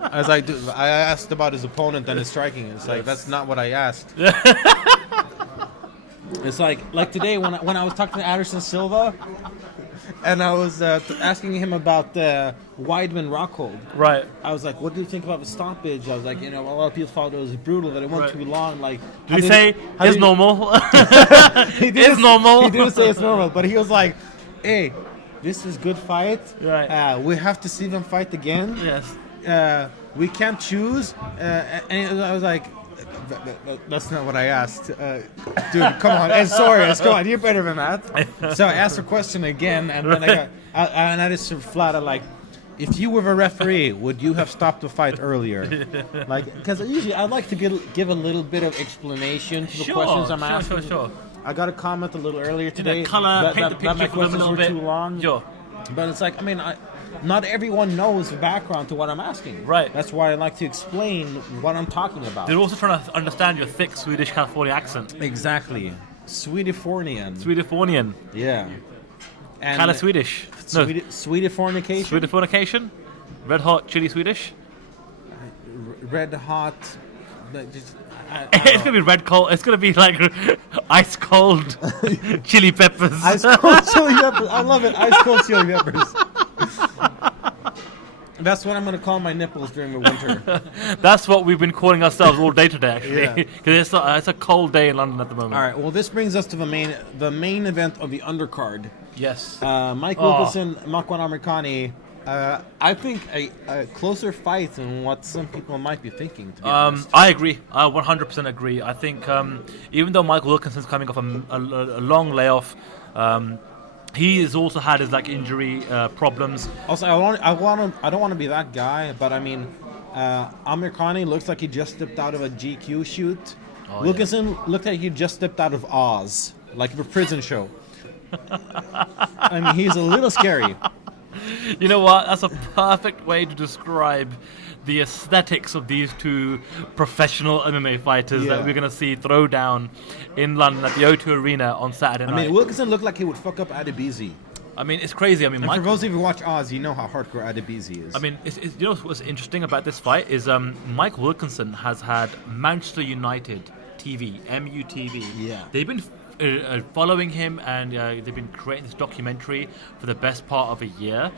I was like, dude, I asked about his opponent and his striking. It's like that's not what I asked. It's like today when I was talking to Anderson Silva, and I was asking him about Weidman Rockhold. Right. I was like, what do you think about the stoppage? I was like, a lot of people thought it was brutal, that it went too long. Like, did he say it's normal? It's normal. He did say it's normal, but he was like, hey, this is good fight. Right. We have to see them fight again. Yes. We can't choose. And I was like, that's not what I asked. Dude, come on. And sorry, come on. You're better than that. So I asked the question again, and then I just flat out like, if you were a referee, would you have stopped the fight earlier? Like, because usually I like to give a little bit of explanation to the questions I'm asking. Sure. I got a comment a little earlier today. Color, paint the picture my for them a questions little were bit. too long. Sure. But it's like, not everyone knows the background to what I'm asking. Right. That's why I like to explain what I'm talking about. They're also trying to understand your thick Swedish California accent. Exactly. Swedifornian. Swedifornian. Yeah. And Kind of Swedish. No. Swedifornication? Swedifornication? Red hot chili Swedish? Red hot. It's gonna be red cold. It's gonna be like ice cold chili peppers. Ice cold chili peppers. I love it. Ice cold chili peppers. That's what I'm gonna call my nipples during the winter. That's what we've been calling ourselves all day today, actually, because it's a cold day in London at the moment. All right. Well, this brings us to the main event of the undercard. Yes. Mike Wilkinson, Makwan Amirkhani. I think a closer fight than what some people might be thinking, to be honest. I agree. I 100% agree. I think even though Michael Wilkinson's coming off a long layoff, he has also had his injury problems. Also, I don't want to be that guy, but I mean, Amirkhani looks like he just stepped out of a GQ shoot. Wilkinson looked like he just stepped out of Oz, like the prison show. I mean, he's a little scary. You know what? That's a perfect way to describe the aesthetics of these two professional MMA fighters that we're going to see throw down in London at the O2 Arena on Saturday night. I mean, Wilkinson looked like he would fuck up Adebisi. I mean, it's crazy. I mean, for those of you who watch Oz, you know how hardcore Adebisi is. I mean, you know what's interesting about this fight is Mike Wilkinson has had Manchester United TV, MUTV. Yeah. They've been following him, and they've been creating this documentary for the best part of a year,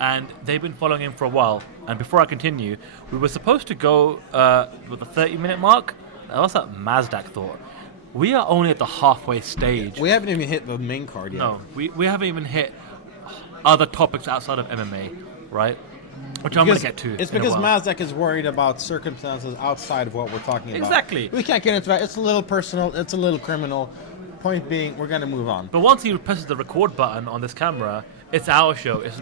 and they've been following him for a while. And before I continue, we were supposed to go with the 30-minute mark. What's that Mazdak thought? We are only at the halfway stage. We haven't even hit the main card yet. No, we haven't even hit other topics outside of MMA, right? Which I'm going to get to. It's because Mazdak is worried about circumstances outside of what we're talking about. Exactly. We can't get into that. It's a little personal. It's a little criminal. Point being, we're going to move on. But once he presses the record button on this camera, it's our show. It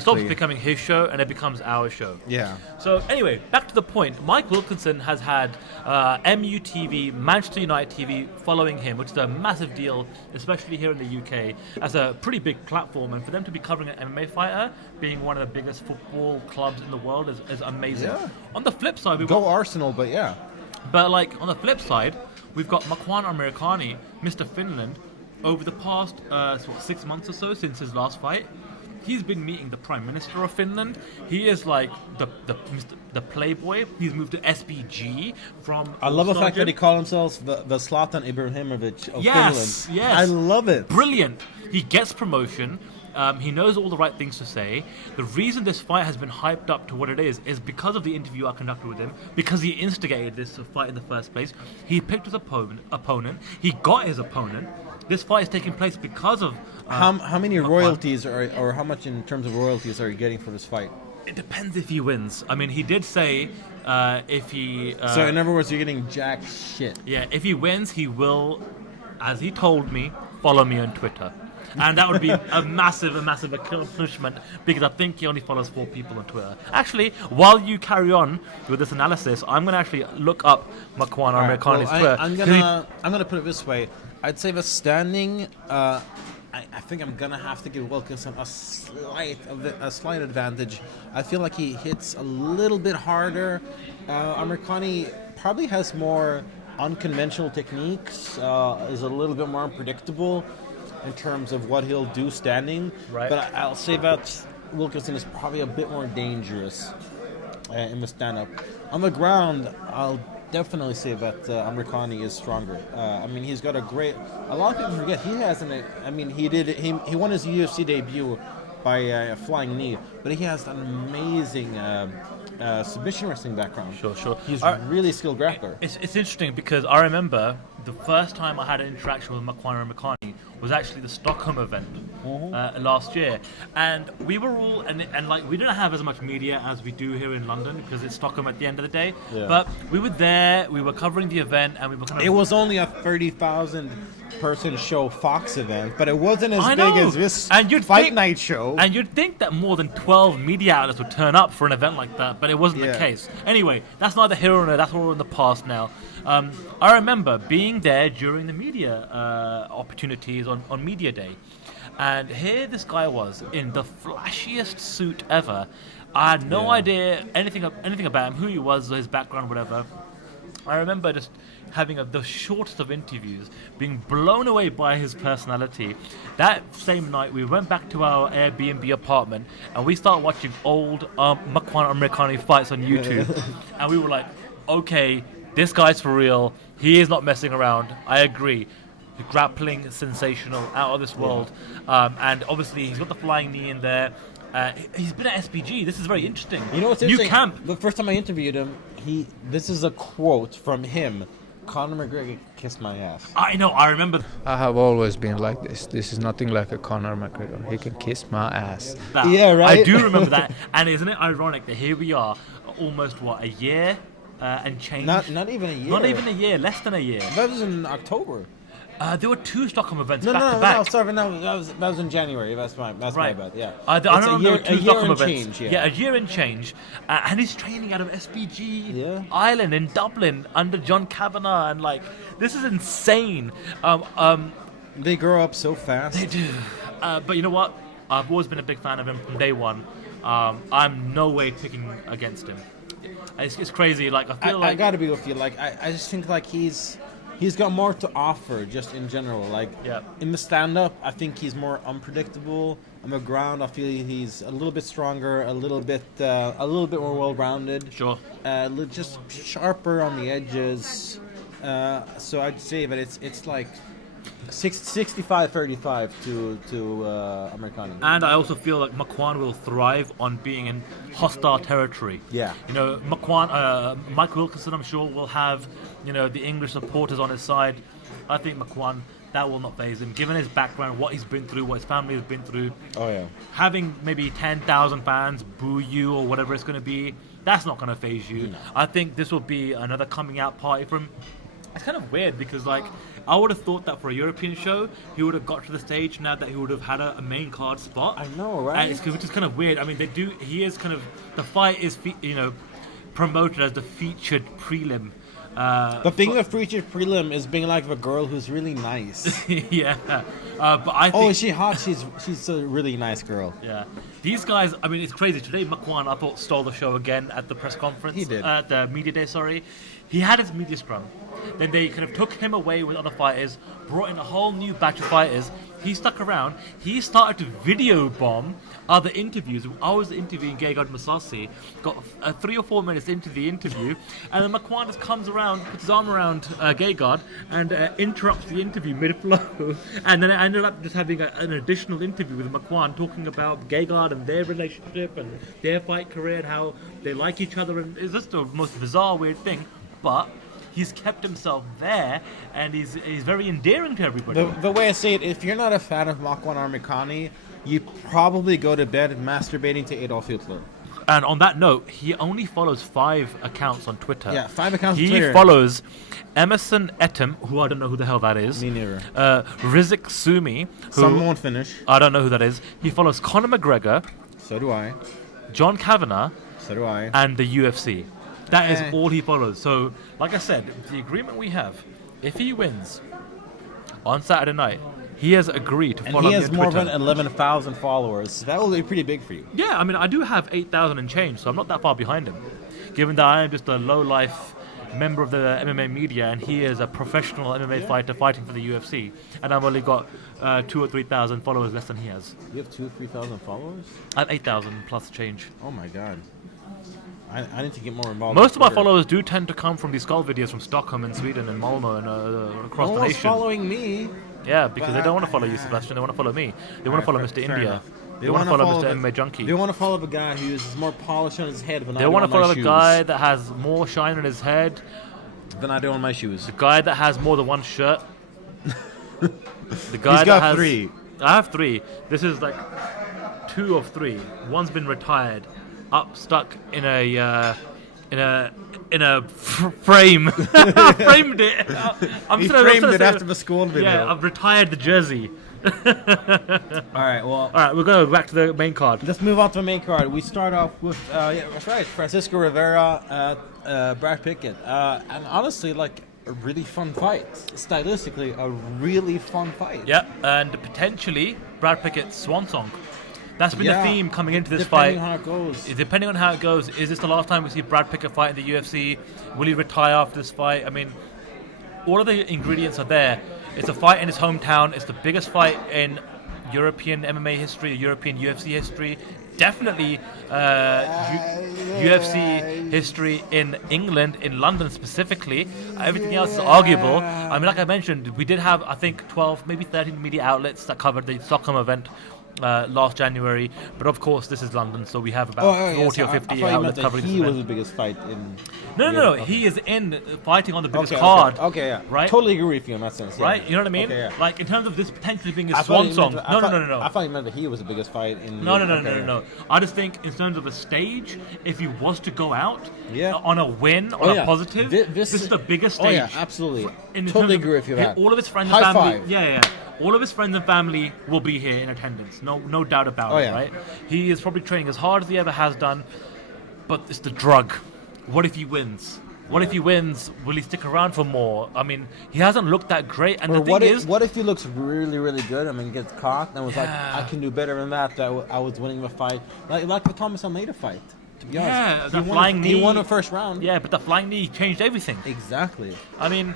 stops becoming his show, and it becomes our show. Yeah. So anyway, back to the point. Mike Wilkinson has had MUTV, Manchester United TV, following him, which is a massive deal, especially here in the UK, as a pretty big platform. And for them to be covering an MMA fighter, being one of the biggest football clubs in the world, is amazing. Yeah. On the flip side, Go Arsenal, but yeah. But on the flip side, we've got Makwan Amirkhani, Mr. Finland, over the past 6 months or so since his last fight. he's been meeting the Prime Minister of Finland. He is like the playboy. He's moved to SBG from. I love the fact Sergeant. that he calls himself the Zlatan Ibrahimovic of Yes, Finland. yes. I love it. Brilliant. He gets promotion. He knows all the right things to say. The reason this fight has been hyped up to what it is because of the interview I conducted with him, because he instigated this fight in the first place. He picked his opponent. He got his opponent. This fight is taking place because of... How many Makwan. royalties or how much in terms of royalties are you getting for this fight? It depends if he wins. I mean, he did say if he... So in other words, you're getting jack shit. Yeah, if he wins, he will, as he told me, follow me on Twitter. And that would be a massive accomplishment, because I think he only follows 4 people on Twitter. Actually, while you carry on with this analysis, I'm going to actually look up Makwan Amerikani's Twitter. I'm gonna put it this way. I'd say the standing. I think I'm gonna have to give Wilkinson a slight advantage. I feel like he hits a little bit harder. Amerikani probably has more unconventional techniques. Is a little bit more unpredictable in terms of what he'll do standing. Right. But I'll say that Wilkinson is probably a bit more dangerous in the stand-up. On the ground, I'll definitely say that Amerikani is stronger. I mean, he's got a great... A lot of people forget he has an... I mean, he won his UFC debut by a flying knee, but he has an amazing submission wrestling background. Sure. He's a really skilled grappler. It's interesting because I remember the first time I had an interaction with Makwan Amerikani was actually the Stockholm event last year, and we were all and like we didn't have as much media as we do here in London because it's Stockholm at the end of the day. Yeah. But we were there, we were covering the event, and we were kind of. It was only a 30,000 person show Fox event, but it wasn't as I big know. as this And you'd Fight think- Night show. And you'd think that more than 12 media outlets would turn up for an event like that, but it wasn't the Yeah. case. Anyway, that's neither here nor there. That's all in the past now. I remember being there during the media opportunities on Media Day. And here this guy was in the flashiest suit ever. I had no idea anything about him, who he was, his background, whatever. I remember just having the shortest of interviews, being blown away by his personality. That same night, we went back to our Airbnb apartment and we started watching old Makwan Amerikani fights on YouTube. And we were like, okay, this guy's for real. He is not messing around. I agree. Grappling, sensational, out of this world. And obviously, he's got the flying knee in there. He's been at SBG. This is very interesting. You know what's New interesting? camp. The first time I interviewed him, this is a quote from him. Conor McGregor kissed my ass. I know. I remember I have always been like this. This is nothing like a Conor McGregor. He can kiss my ass. that. Yeah, right? I do remember that. And isn't it ironic that here we are, almost a year and change? Not even a year. Not even a year. Less than a year. That was in October. There were 2 Stockholm events No, back to no, back. sorry, no, that was in January. That's my bad. Yeah, I It's don't know. a There were 2 year Stockholm and events. change. A year and change. And he's training out of SBG Yeah. Island in Dublin under John Kavanagh, and like this is insane. They grow up so fast. They do. But you know what? I've always been a big fan of him from day one. I'm no way picking against him. It's crazy. Like I feel I like gotta be with you. Like I just think like he's got more to offer just in general. Like Yeah. in the stand-up, I think he's more unpredictable. On the ground, I feel he's a little bit stronger, a little bit more well-rounded. Sure. Just sharper on the edges. So I'd say that it's like 65-35 to Amerikani. And I also feel like Makwan will thrive on being in hostile territory. Yeah. You know, Mike Wilkinson, I'm sure, will have, the English supporters on his side. I think Makwan, that will not faze him. Given his background, what he's been through, what his family has been through. Oh, yeah. Having maybe 10,000 fans boo you or whatever it's going to be, that's not going to faze you. No. I think this will be another coming out party for him. It's kind of weird because, I would have thought that for a European show, he would have got to the stage now that he would have had a main card spot. I know, right? Which is kind of weird. I mean, he is kind of, the fight is, promoted as the featured prelim. The thing with featured prelim is being like the girl who's really nice. Yeah. But I think... Oh, is she hot? She's a really nice girl. Yeah. These guys, I mean, it's crazy. Today, Makwan, I thought, stole the show again at the press conference. He did. At the media day, sorry. He had his media scrum. Then they kind of took him away with other fighters, brought in a whole new batch of fighters. He stuck around. He started to video bomb other interviews. I was interviewing Gegard Mousasi, got 3 or 4 minutes into the interview, and then Makwan just comes around, puts his arm around Gegard, and interrupts the interview mid-flow. And then I ended up just having an additional interview with Makwan talking about Gegard and their relationship and their fight career and how they like each other. And it's just the most bizarre, weird thing. But he's kept himself there, and he's very endearing to everybody. The way I say it, if you're not a fan of Makwan Armikhani, you probably go to bed masturbating to Adolf Hitler. And on that note, he only follows 5 accounts on Twitter. Yeah, 5 accounts on He Twitter. follows Emerson Etem, who I don't know who the hell that is. Me neither. Rizik Sumi, who Some won't finish. I don't know who that is. He follows Conor McGregor, So do I. John Kavanagh, So do I. and the UFC. That is Eh. all he follows. So, like I said, the agreement we have, if he wins on Saturday night, he has agreed to And follow he me has on more Twitter. than 11,000 followers. That will be pretty big for you. Yeah, I mean, I do have 8,000 and change, so I'm not that far behind him. Given that I am just a low-life member of the MMA media, and he is a professional MMA fighter fighting for the UFC, and I've only got 2,000 or 3,000 followers less than he has. You have 2,000 or 3,000 followers? I have 8,000 plus change. Oh my god. I need to get more involved. Most of my Twitter. followers do tend to come from these skull videos from Stockholm and Sweden and Malmo and across No the one's nation. following me. Yeah, because they But don't want to follow you, Sebastian. They want to follow me. They want to follow Mr. Fair India. enough. They want to wanna follow Mr. the- MMA Junkie. They want to follow the guy who's more polished on his head than They want to follow the guy that has more shine on his head, than I do on my shoes. the guy that has more than one shirt. The guy He's that got has 3. I have 3. This is like 2 of 3. One's been retired, stuck in a frame. I framed it. He framed it after the school video. Yeah, I've retired the jersey. All right, well, All right, we're going to go back to the main card. let's move on to the main card. We start off with, yeah, that's right, Francisco Rivera, Brad Pickett. And honestly, like, a really fun fight. Stylistically, a really fun fight. Yeah, and potentially Brad Pickett's swan song. That's been Yeah, the theme coming into this depending fight. on how it goes. Depending on how it goes, is this the last time we see Brad Pickett fight in the UFC? Will he retire after this fight? I mean, all of the ingredients are there. It's a fight in his hometown. It's the biggest fight in European MMA history, European UFC history. Definitely UFC history in England, in London specifically. Everything else is arguable. I mean, like I mentioned, we did have, I think, 12, maybe 13 media outlets that covered the Stockholm event last January, but of course this is London, so we have about 40 or 50 outlets covering this he was event. the biggest fight in... No, Okay. he is in fighting on the biggest Okay, card. Okay, yeah. Right? Totally agree with you in that sense. Yeah. Right? You know what I mean? Okay, yeah. Like, in terms of this potentially being I his thought swan you song. meant- No. I thought you meant that he was the biggest fight in... No. I just think in terms of a stage, if he was to go out Yeah. on a win, on yeah. a positive, This this is the biggest stage. Oh, yeah, absolutely. In Totally terms of agree with you with that. All of his friends High and family. five. Yeah. All of his friends and family will be here in attendance. No doubt about Oh, it, yeah. right? He is probably training as hard as he ever has done, but it's the drug. What if he wins? What if he wins? Will he stick around for more? I mean, he hasn't looked that great, and Or the thing what is, if he looks really, really good? I mean, gets caught and was like, Yeah. I can do better than that. I was winning the fight, like the Thomas Almeida fight. To be Yeah, honest, the he flying won, knee. He won the first round. yeah, but the flying knee changed everything. Exactly. I mean,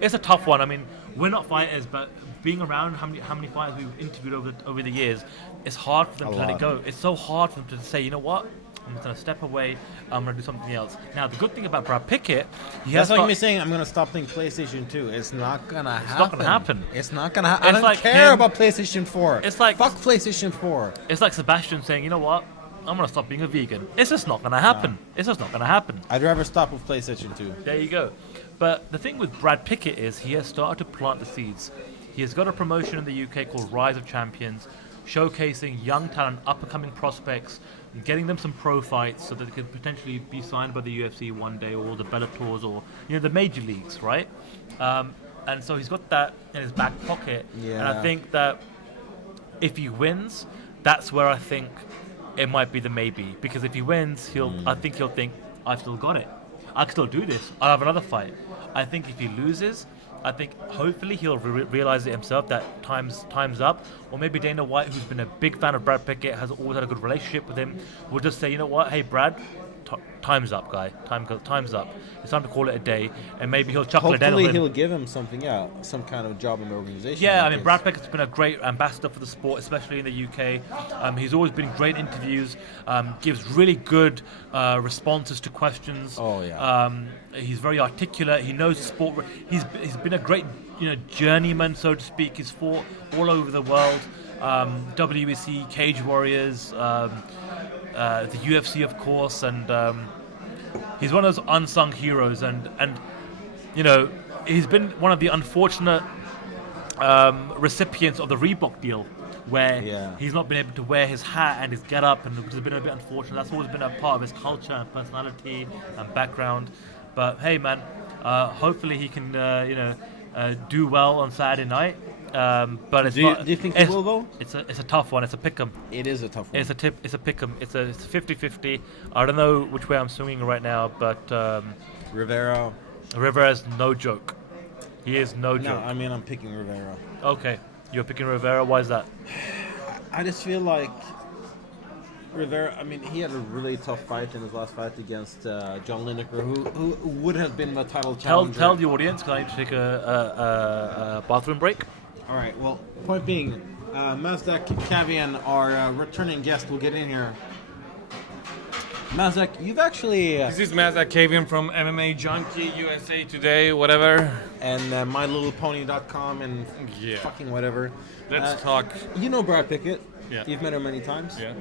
it's a tough one. I mean, we're not fighters, but being around how many fighters we've interviewed over the years, it's hard for them to let it go. It's so hard for them to say, you know what, I'm just gonna step away. I'm gonna do something else. Now, the good thing about Brad Pickett, he has That's like got- me saying I'm gonna stop playing PlayStation 2. It's not gonna happen. It's not gonna happen. It's not gonna happen. I It's don't like care him- about PlayStation 4. It's like- fuck PlayStation 4. It's like Sebastian saying, you know what, I'm gonna stop being a vegan. It's just not gonna happen. It's just not gonna happen. I'd rather stop with PlayStation 2. There you go. But the thing with Brad Pickett is he has started to plant the seeds. He has got a promotion in the UK called Rise of Champions, showcasing young talent, up-and-coming prospects, getting them some pro fights so that they could potentially be signed by the UFC one day, or the Bellators, or the major leagues, right? And so he's got that in his back pocket. And I Yeah. think that if he wins, that's where I think it might be the maybe. Because if he wins, I think he'll think, I've still got it. I can still do this. I'll have another fight. I think if he loses, I think hopefully he'll realize it himself that time's up. Or maybe Dana White, who's been a big fan of Brad Pickett, has always had a good relationship with him, will just say, you know what, hey Brad, time's up, guy. Time's up. It's time to call it a day, and maybe he'll chuckle it down. Hopefully he'll give him something, some kind of job in the organization. Yeah, I mean, Brad Pickett's been a great ambassador for the sport, especially in the UK. He's always been great interviews, gives really good responses to questions. Oh, yeah. He's very articulate. He knows the sport. He's been a great, journeyman, so to speak. He's fought all over the world. WEC, Cage Warriors, the UFC, of course, and he's one of those unsung heroes. And he's been one of the unfortunate recipients of the Reebok deal, where he's not been able to wear his hat and his get-up, and it's been a bit unfortunate. That's always been a part of his culture and personality and background. But hey, man, hopefully he can, do well on Saturday night. But it's do you think he will though? It's a tough one. It's a pick'em. It is a tough one. It's a pick'em. It's a 50-50. I don't know which way I'm swinging right now, but Rivera's no joke. He is no joke. No, I mean I'm picking Rivera. Okay, you're picking Rivera. Why is that? I just feel like Rivera. I mean, he had a really tough fight in his last fight against John Lineker, who would have been the title challenger. Tell the audience. Can I need to take a bathroom break? All right. Well, point being, Mazdak Kavian, our returning guest, will get in here. Mazdak, you've actually... This is Mazdak Kavian from MMA Junkie, USA Today, whatever. And MyLittlePony.com and fucking whatever. Let's talk. You know Brad Pickett. Yeah. You've met him many times. Yeah.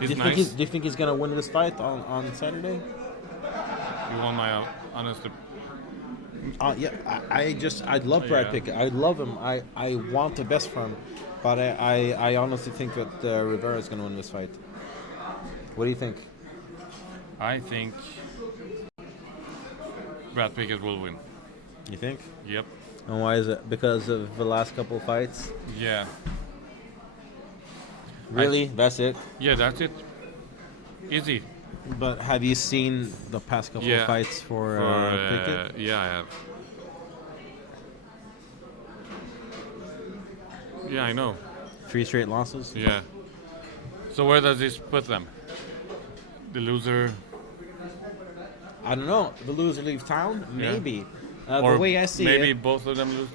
Do you think he's going to win this fight on Saturday? You want my honest Yeah, I love Brad Pickett. I love him. I want the best for him. But I honestly think that Rivera is going to win this fight. What do you think? I think Brad Pickett will win. You think? Yep. And why is it? Because of the last couple fights? Yeah. Really? That's it? Yeah, that's it. Easy. But have you seen the past couple of fights for Pickett? Yeah, I have. Yeah, I know. 3 straight losses? Yeah. So where does this put them? The loser? I don't know. The loser leaves town? Maybe. Or the way I see maybe it... both of them lose?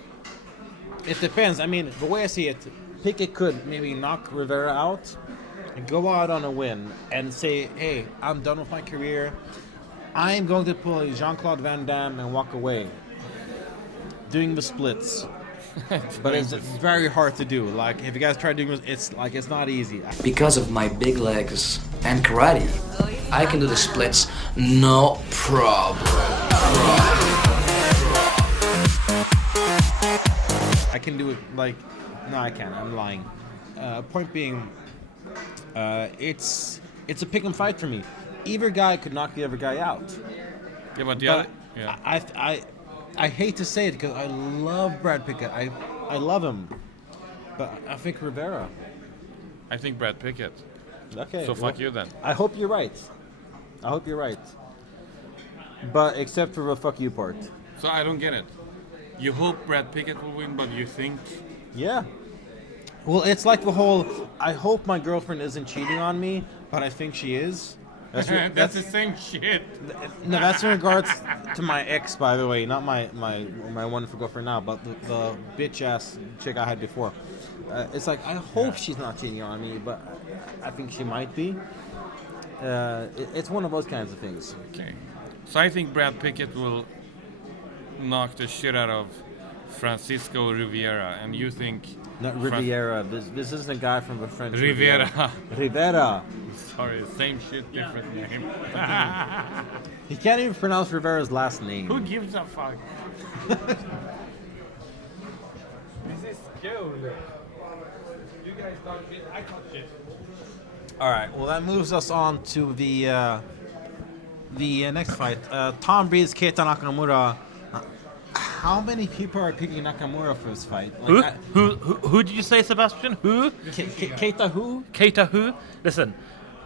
It depends. I mean, the way I see it, Pickett could maybe knock Rivera out and go out on a win and say, hey, I'm done with my career. I'm going to pull Jean-Claude Van Damme and walk away. Doing the splits. But it's very hard to do. Like, if you guys try doing it, it's not easy. Because of my big legs and karate, I can do the splits no problem. I can do it like... No, I can't. I'm lying. Point being, it's a pick 'em fight for me. Either guy could knock the other guy out. Yeah, but the other... Yeah. I hate to say it because I love Brad Pickett. I love him. But I think Rivera. I think Brad Pickett. Okay. So fuck you then. I hope you're right. But except for the fuck you part. So I don't get it. You hope Brad Pickett will win, but you think... Yeah. Well, it's like the whole, I hope my girlfriend isn't cheating on me, but I think she is. That's the same shit. No, that's in regards to my ex, by the way, not my wonderful girlfriend now, but the bitch ass chick I had before. It's like I hope she's not cheating on me, but I think she might be. It's one of those kinds of things. Okay, so I think Brad Pickett will knock the shit out of Francisco Rivera, and you think... Not Riviera. This isn't a guy from the French Rivera. Rivera. Sorry, same shit, different name. He can't even pronounce Rivera's last name. Who gives a fuck? This is SKÅL. You guys talk shit, I talk shit. All right. Well, that moves us on to the next fight. Tom Breeze, Keita Nakamura. How many people are picking Nakamura for this fight? Like Who did you say, Sebastian? Who? Keita who? Keita who? Listen,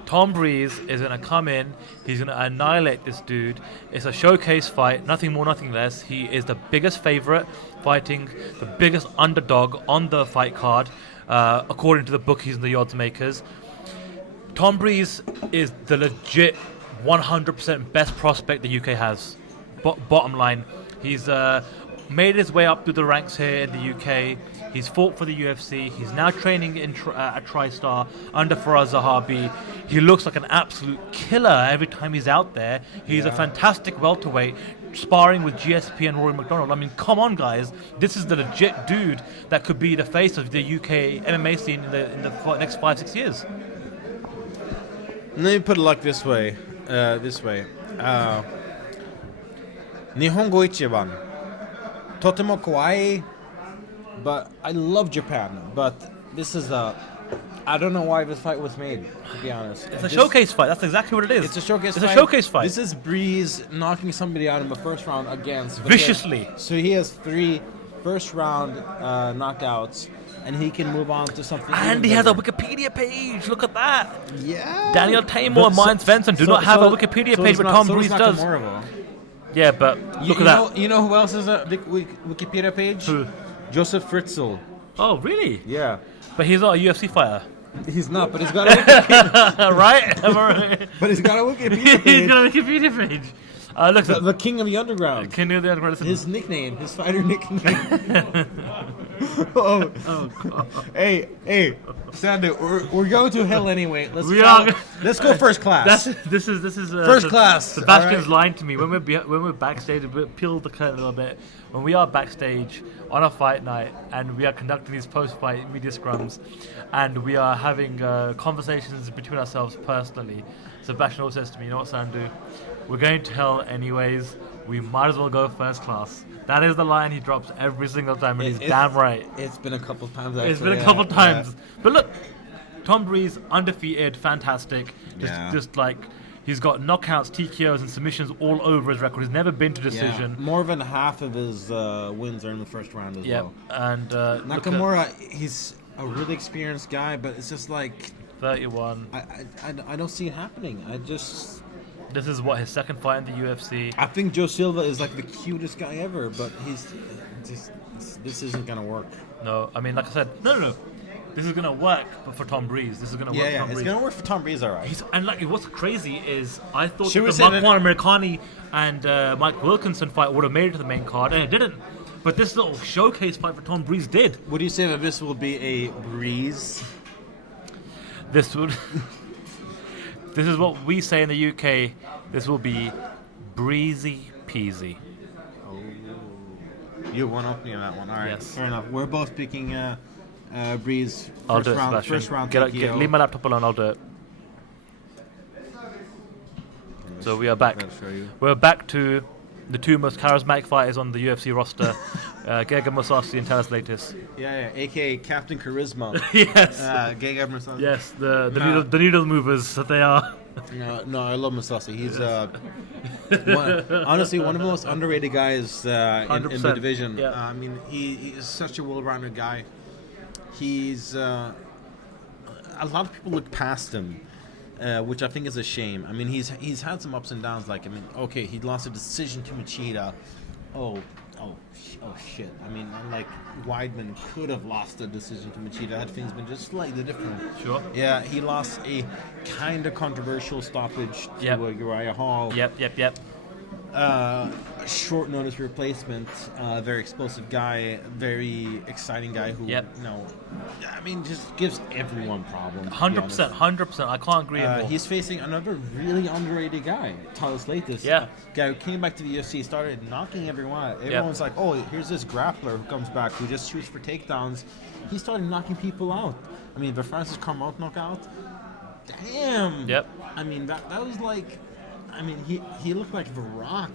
Tom Breeze is going to come in. He's going to annihilate this dude. It's a showcase fight, nothing more, nothing less. He is the biggest favorite, fighting the biggest underdog on the fight card, according to the bookies and the odds makers. Tom Breeze is the legit 100% best prospect the UK has. Bottom line, he's made his way up through the ranks here in the UK. He's fought for the UFC. He's now training at TriStar under Faraz Zahabi. He looks like an absolute killer every time he's out there. He's a fantastic welterweight, sparring with GSP and Rory McDonald. I mean, come on, guys. This is the legit dude that could be the face of the UK MMA scene in the next 5-6 years. Let me put it like this way. Nihongo Ichiban. Totemo kawaii. But I love Japan. But this is I don't know why this fight was made, to be honest. It's a showcase fight. That's exactly what it is. It's a showcase fight. It's a showcase fight. This is Breeze knocking somebody out in the first round against... viciously. So he has 3 first round knockouts, and he can move on to something. And he has a Wikipedia page. Look at that. Yeah. Daniel Tamor and Mine Svensson do not have a Wikipedia page, but Tom Breeze does. Yeah, but look at that. You know who else has a Wikipedia page? Who? Joseph Fritzl. Oh, really? Yeah. But he's not a UFC fighter. He's not, but he's got a Wikipedia. Right? Am I right? But he's got a Wikipedia page. He's got a Wikipedia page. Look, the King of the Underground. King of the Underground. His nickname, his fighter nickname. Oh, God. Hey, Sander, we're going to hell anyway. Let's go first class. This is first class. Sebastian's lying to me when we're backstage. We peel the curtain a little bit. When we are backstage on a fight night and we are conducting these post-fight media scrums, and we are having conversations between ourselves personally, Sebastian always says to me, "You know what, Sandu? We're going to hell anyways. We might as well go first class." That is the line he drops every single time, and he's damn right. It's been a couple times, actually. It's been a couple times. Yeah. But look, Tom Breeze, undefeated, fantastic. Just like, he's got knockouts, TKOs, and submissions all over his record. He's never been to decision. Yeah. More than half of his wins are in the first round as well. And Nakamura, he's a really experienced guy, but it's just like... 31. I don't see it happening. This is what, his second fight in the UFC. I think Joe Silva is like the cutest guy ever, but this isn't gonna work. No, I mean, like I said, no. This is gonna work, but for Tom Breeze, this is gonna work. For Tom Breeze. It's gonna work for Tom Breeze, all right. And like, what's crazy is I thought that the Marquand Americani and Mike Wilkinson fight would have made it to the main card, and it didn't. But this little showcase fight for Tom Breeze did. Would you say that this will be a breeze? This would. This is what we say in the UK. This will be breezy peasy. Oh, you one up me on that one. All right, yes. Fair enough. We're both picking Breeze. I'll do it, Sebastian. First round. Leave my laptop alone. I'll do it. So we are back. We're back to the 2 most charismatic fighters on the UFC roster, Gegard Mousasi and Taras Leitis. Yeah, a.k.a. Captain Charisma. Yes. Gegard Mousasi. Yes, the needle movers that they are. No, I love Mousasi. He's honestly one of the most underrated guys in the division. Yeah. I mean, he is such a well-rounded guy. He's a lot of people look past him. Which I think is a shame. I mean, he's had some ups and downs. Like, I mean, okay, he lost a decision to Machida. Oh, shit. I mean, unlike Weidman could have lost a decision to Machida had things been just slightly different. Sure. Yeah, he lost a kind of controversial stoppage to Uriah Hall. Yep. Short notice replacement. Very explosive guy. Very exciting guy who, I mean, just gives everyone problems. 100%. I can't agree more. He's facing another really underrated guy, Taras Leitis. Yeah. Guy who came back to the UFC, started knocking everyone out. Everyone's like, oh, here's this grappler who comes back who just shoots for takedowns. He started knocking people out. I mean, the Francis Carmont knockout. Damn. Yep. I mean, that was like... I mean, he looked like The Rock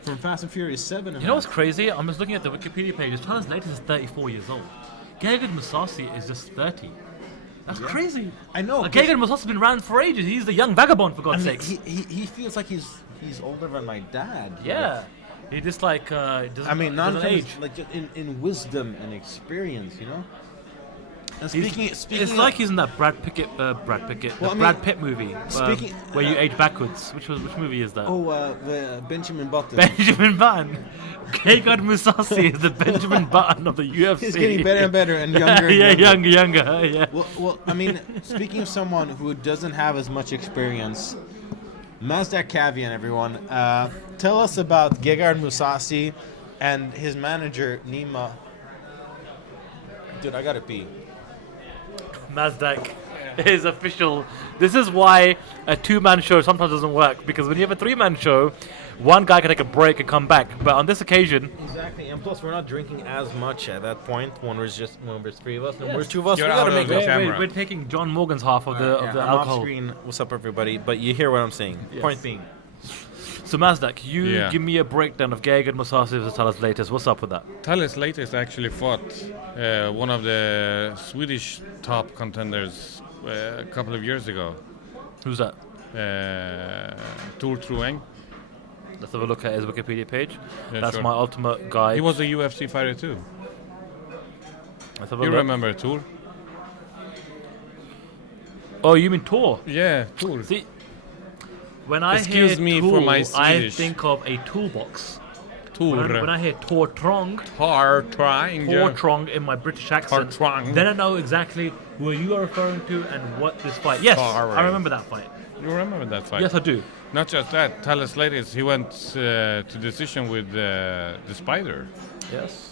from Fast and Furious 7. You know what's crazy? I'm just looking at the Wikipedia page. Taras Leitis is 34 years old. Gegard Mousasi is just 30. That's crazy. I know. Gegard Mousasi's been around for ages. He's the young vagabond, for God's sakes. He feels like he's older than my dad. Yeah. He just like doesn't. I mean, doesn't age. like just in wisdom and experience, you know. And He's- speaking it's of- like he's in that Brad Pitt, Well, I Brad mean, Pitt movie, speaking- where you age backwards. Which movie is that? the Benjamin Button. Benjamin Button. Gegard Mousasi is the Benjamin Button of the UFC. He's getting better and better and younger. And yeah, younger. younger. Yeah. Well, I mean, speaking of someone who doesn't have as much experience, Mazdak Kavian, everyone, tell us about Gegard Mousasi and his manager, Nima. Dude, I gotta pee. Mazdak is official. This is why a two-man show sometimes doesn't work, because when you have a three-man show, one guy can take a break and come back. But on this occasion, Exactly, and plus we're not drinking as much at that point when there's three of us. And Yes. there's two of us. You're we gotta out make of the up. camera. we're taking John Morgan's half of the I'm alcohol. off screen. What's up, everybody? But you hear what I'm saying. Yes. Point being, So Mazdak, you Yeah. give me a breakdown of Gegard Mousasi versus Talas latest. What's up with that? Thales latest actually fought one of the Swedish top contenders a couple of years ago, Who's that? Tor Trueng. Let's have a look at his Wikipedia page. Yeah, That's sure. my ultimate guide. He was a UFC fighter too. Let's have a You look. remember Tor? Oh, you mean Tor? Yeah, Tor. See, when I Excuse hear me tool, for my I Swedish. think of a toolbox. Tor. When I hear Tor Trong, Tor Trueng. Tor Trong in my British accent, Trong. then I know exactly who you are referring to and what this fight. Yes, Tor. I remember that fight. You remember that fight? Yes, I do. Not just that, Thales latest, he went to decision with the Spider. Yes.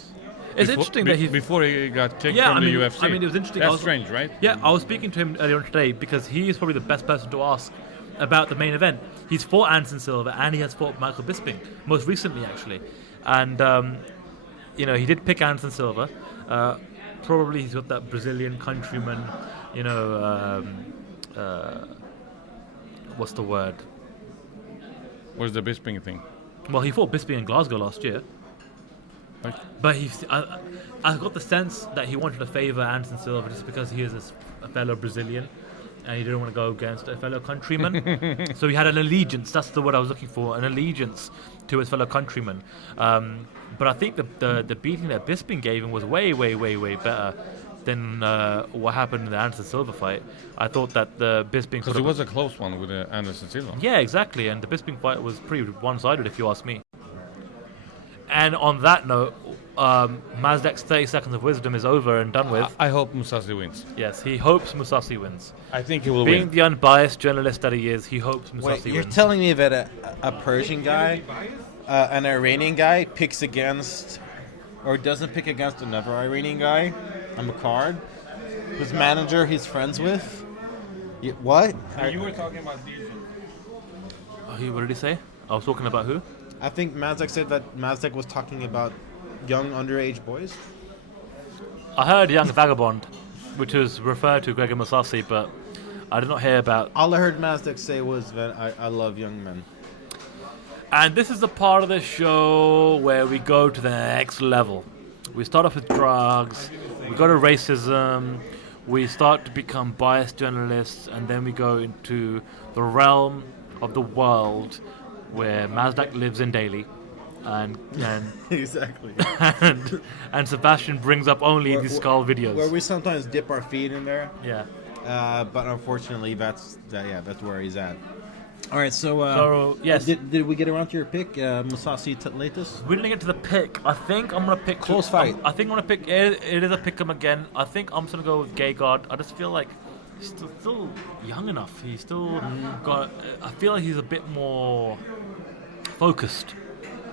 It's Befo- interesting be- that he's. before he got kicked Yeah, from I mean, the UFC. I mean, it was interesting. That's I was- strange, right? Yeah, I was speaking to him earlier on today because he is probably the best person to ask about the main event. He's fought Anderson Silva and he has fought Michael Bisping, most recently actually. And, you know, he did pick Anderson Silva. Probably he's got that Brazilian countryman, you know, what's the word? What's the Bisping thing? Well, he fought Bisping in Glasgow last year. Okay. But I got the sense that he wanted to favour Anderson Silva just because he is a fellow Brazilian and he didn't want to go against a fellow countryman. So he had an allegiance, that's the word I was looking for, an allegiance to his fellow countryman. But I think the beating that Bisping gave him was way better than what happened in the Anderson Silva fight. I thought that the Bisping... Because it was a close one with Anderson Silva. Yeah, exactly, and the Bisping fight was pretty one-sided if you ask me. And on that note, Mazdak's 30 seconds of wisdom is over and done with. I hope Mousasi wins. Yes, he hopes Mousasi wins. I think he will Being win. the unbiased journalist that he is, he hopes Mousasi Wait, you're wins. telling me that a Persian guy, an Iranian guy, picks against, or doesn't pick against another Iranian guy, a Makard, whose manager he's friends with? What? You were talking about DJ. What did he say? I was talking about who? I think Mazdak said that Mazdak was talking about young underage boys. I heard Young Vagabond, which was referred to Gregor Mousasi, but I did not hear about... All I heard Mazdak say was that I love young men. And this is the part of the show where we go to the next level. We start off with drugs, we go to racism, we start to become biased journalists, and then we go into the realm of the world where Mazdak lives in daily. And Exactly. and Sebastian brings up only the skull videos. Where we sometimes dip our feet in there. Yeah. But unfortunately, that's where he's at. All right, so yes. Did we get around to your pick, Mousasi latest? We didn't get to the pick. I think I'm gonna pick Close fight. I think I'm gonna pick. It is a pick him again. I think I'm just gonna go with Gegard. I just feel like he's still young enough. He's still got. I feel like he's a bit more focused.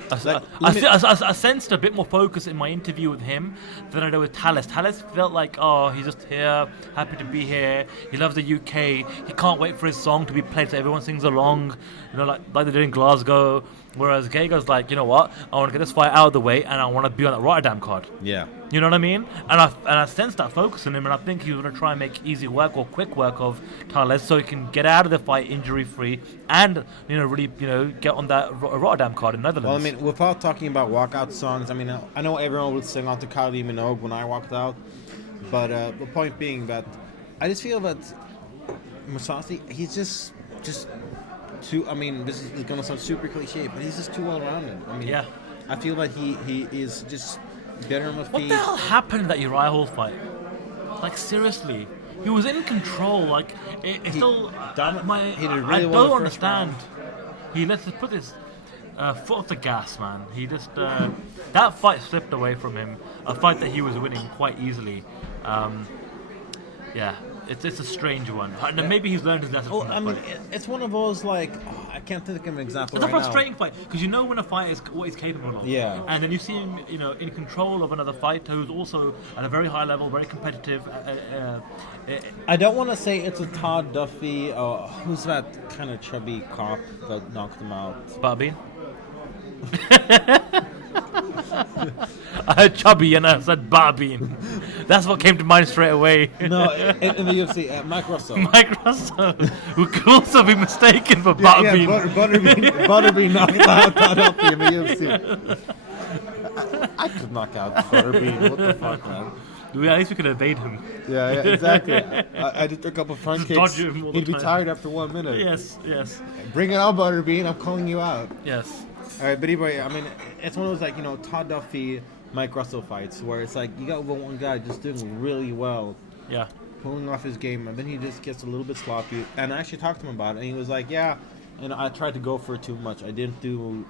I sensed a bit more focus in my interview with him than I did with Thales. Thales felt like, oh, he's just here, happy to be here. He loves the UK. He can't wait for his song to be played so everyone sings along, you know, like they did in Glasgow. Whereas Gegard's like, you know what? I want to get this fight out of the way and I want to be on that Rotterdam card. Yeah. You know what I mean? And I sensed that focus in him, and I think he was going to try and make easy work or quick work of Thales so he can get out of the fight injury-free and, you know, really, you know, get on that Rotterdam card in Netherlands. Well, I mean, without talking about walkout songs, I mean, I know everyone would sing on to Kylie Minogue when I walked out, but the point being that I just feel that Mousasi, he's just too. I mean, this is going to sound super cliche, but he's just too well-rounded. I mean, yeah. I feel like he is just better on the What feet. the hell happened in that Uriah Hall fight? Like seriously, he was in control. Like it still, he did really I well the don't first understand. He lets us put his foot off the gas, man. He just that fight slipped away from him. A fight that he was winning quite easily. Yeah, it's a strange one. And maybe he's learned his lesson from that fight. It's one of those like I can't think of an example. It's a right frustrating fight because you know when a fighter is what he's capable of. Yeah. And then you see him, in control of another fighter who's also at a very high level, very competitive. I don't want to say it's a Todd Duffy. Who's that kind of chubby cop that knocked him out? Butterbean. I heard chubby and I said Butterbean. That's what came to mind straight away. No, in the UFC, Mike Russell. Mike Russell, who could also be mistaken for Butterbean. Butterbean knocked out Todd Duffy in the UFC. I could knock out Butterbean. What the fuck, man? At least we could evade him. Yeah, exactly. I did a couple front Just kicks. dodge him all the He'd be time. tired after 1 minute. Yes. Bring it on, Butterbean. I'm calling you out. Yes. All right, but anyway, I mean, it's one of those Todd Duffy, Mike Russell fights where it's like you got one guy just doing really well, Yeah. pulling off his game, and then he just gets a little bit sloppy. And I actually talked to him about it, and he was like, "Yeah, and I tried to go for it too much. I didn't go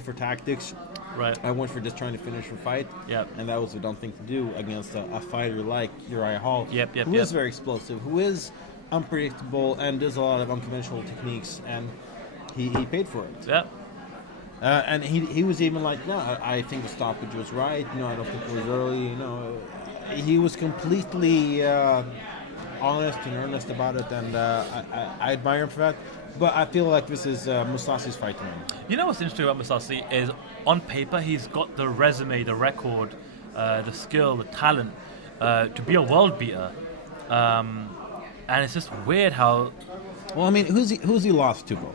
for tactics. Right. I went for just trying to finish the fight. Yep. And that was a dumb thing to do against a fighter like Uriah Hall, who is very explosive, who is unpredictable, and does a lot of unconventional techniques, and he paid for it. Yep. And he was even like, no, I think the stoppage was right. I don't think it was early. He was completely honest and earnest about it, and I admire him for that. But I feel like this is Mousasi's fight to win. You know what's interesting about Mousasi is on paper he's got the resume, the record, the skill, the talent to be a world beater. And it's just weird how. Well, I mean, who's he lost to, bro?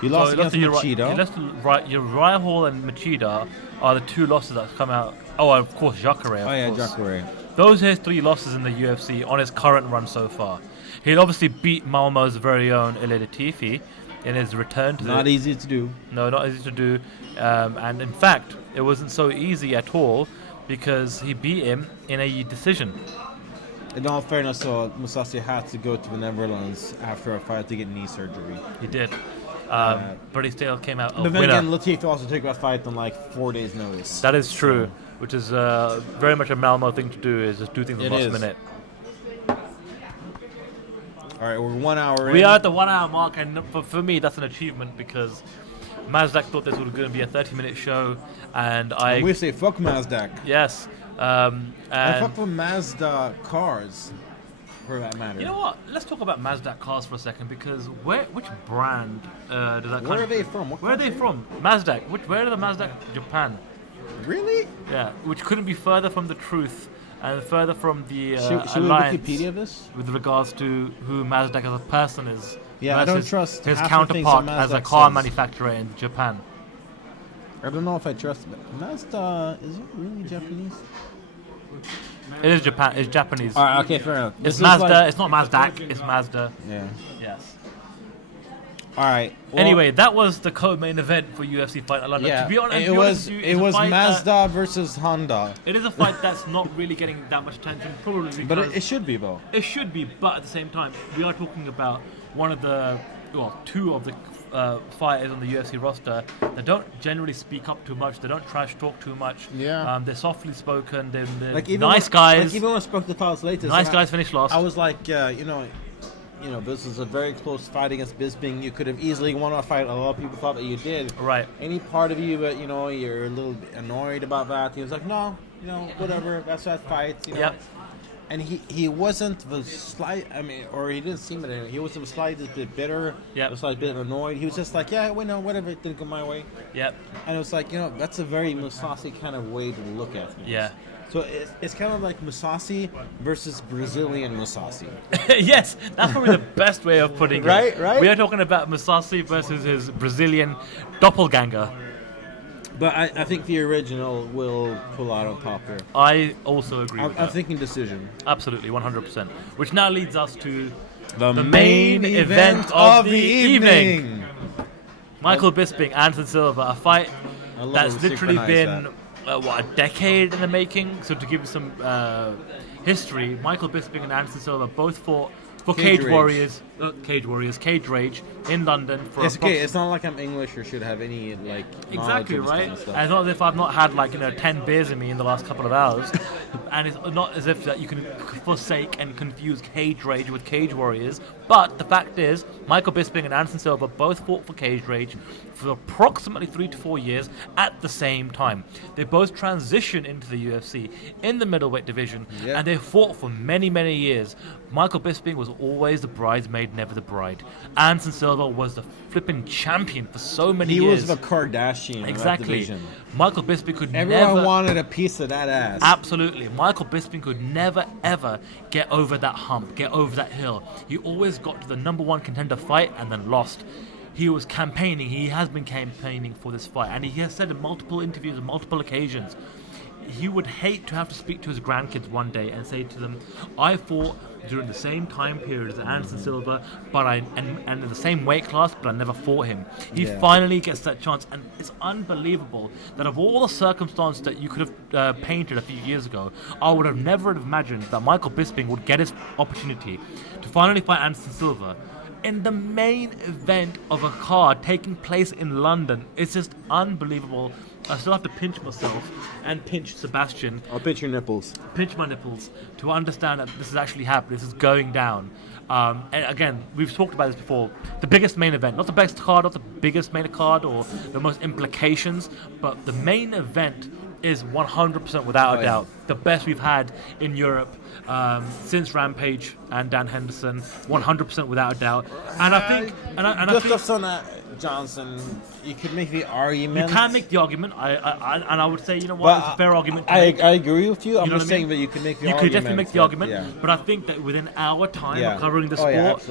He lost against Machida. He lost to Uriah Hall and Machida are the two losses that come out. Oh, of course, Jacare. Jacare. Those are his 3 losses in the UFC on his current run so far. He'd obviously beat Malmo's very own Ilir Latifi in his return to Not easy to do. No, not easy to do. And in fact, it wasn't so easy at all because he beat him in a decision. In all fairness, Mousasi had to go to the Netherlands after a fight to get knee surgery. He did. But he still came out a But then winner. again, Latifi also took that fight on 4 days' notice. That is true, which is very much a Malmo thing to do, is just do things in the last minute. All right, we're 1 hour in. We are at the 1 hour mark, and for me, that's an achievement because Mazdak thought this was going to be a 30-minute show, and we say fuck Mazdak. Yes. I fuck with Mazda cars, for that matter. You know what? Let's talk about Mazda cars for a second because which brand does that? Where are they from? Where are they from? Mazda. Where are the Mazda? Japan. Really? Yeah, which couldn't be further from the truth and further from the should alliance we Wikipedia this? with regards to who Mazda as a person is. Yeah, I don't trust his half the things counterpart that as a Mazda car says. manufacturer in Japan. I don't know if I trust it. Mazda, is it really Japanese? It is Japan. It's Japanese. All right, okay, fair enough. It's Mazda. It's not Mazdak. It's Mazda. Yeah. Yes. All right. Well, Anyway, that was the co-main event for UFC Fight Night London. yeah, To be honest, it was it's a fight Mazda versus Honda. It is a fight that's not really getting that much attention, probably because But it should be, though. it should be. But at the same time, we are talking about two of the fighters on the UFC roster that don't generally speak up too much. They don't trash talk too much. Yeah. They're softly spoken. They're Even nice guys. Even when I spoke to Todd Slater, Nice guys finish last. I was like, this is a very close fight against Bisping. You could have easily won a fight. A lot of people thought that you did. Right. Any part of you that you're a little bit annoyed about that? He was like, no, whatever. That's that fight. Yep. And he wasn't the slight. Or he didn't seem it. He wasn't the slightest bit bitter. Yep. A slight bit annoyed. He was just like, yeah, whatever. It didn't go my way. Yep. And it was like, that's a very Mousasi kind of way to look at things. Yeah. So it's kind of like Mousasi versus Brazilian Mousasi. Yes, that's probably the best way of putting it. Right? We are talking about Mousasi versus his Brazilian doppelganger. But I think the original will pull out on top here. I also agree with I'm that. thinking decision. Absolutely, 100%. Which now leads us to The main event of the evening. Michael Bisping, Anderson Silva, a fight I love that's how we literally synchronize been a decade in the making. So to give you some history, Michael Bisping and Anderson Silva both fought for Cage Cage Rage in London for It's okay. It's not like I'm English or should have any like knowledge exactly of this right. kind of stuff. And it's not as if I've not had 10 beers in me in the last couple of hours, and it's not as if that you can forsake and confuse Cage Rage with Cage Warriors. But the fact is, Michael Bisping and Anderson Silva both fought for Cage Rage for approximately 3 to 4 years at the same time. They both transitioned into the UFC in the middleweight division, and they fought for many, many years. Michael Bisping was always the bridesmaid, never the bride. Anderson Silva was the flipping champion for so many years. He was the Kardashian exactly. of that division. Michael Bisping could Everyone never... wanted a piece of that ass. Absolutely. Michael Bisping could never, ever get over that hump, get over that hill. He always got to the number one contender fight and then lost. He was campaigning, he has been campaigning for this fight, and he has said in multiple interviews on multiple occasions, he would hate to have to speak to his grandkids one day and say to them, I fought during the same time period as Anderson Silva, but and in the same weight class, but I never fought him. He finally gets that chance, and it's unbelievable that of all the circumstances that you could have painted a few years ago, I would have never imagined that Michael Bisping would get his opportunity to finally fight Anderson Silva in the main event of a card taking place in London. It's just unbelievable. I still have to pinch myself and pinch Sebastian. I'll pinch your nipples. Pinch my nipples to understand that this is actually happening. This is going down. And again, we've talked about this before. The biggest main event, not the best card, not the biggest main card or the most implications, but the main event is 100% without a doubt the best we've had in Europe since Rampage and Dan Henderson. 100% without a doubt. And I think, Gustafsson, Johnson, you could make the argument. You can make the argument. I would say, you know what, it's a fair argument. I agree with you. I'm just saying that you can make the argument. You could definitely make the argument. But I think that within our time of covering the sport,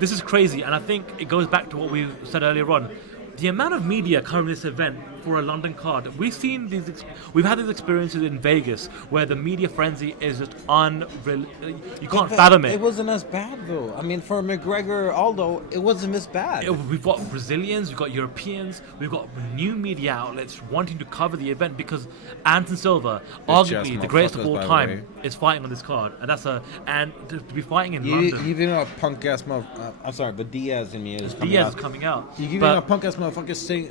this is crazy. And I think it goes back to what we said earlier on. The amount of media covering this event for a London card, we've had these experiences in Vegas where the media frenzy is just unreal. You can't fathom it. It wasn't as bad though. I mean, for McGregor, Aldo, it wasn't as bad. We've got Brazilians, we've got Europeans, we've got new media outlets wanting to cover the event because Anderson Silva, arguably the greatest of all time, is fighting on this card, and to be fighting in London. Even a punk ass motherfucker. I'm sorry, but Diaz in me is coming Diaz out. is coming out. You give me a punk ass motherfucker sitting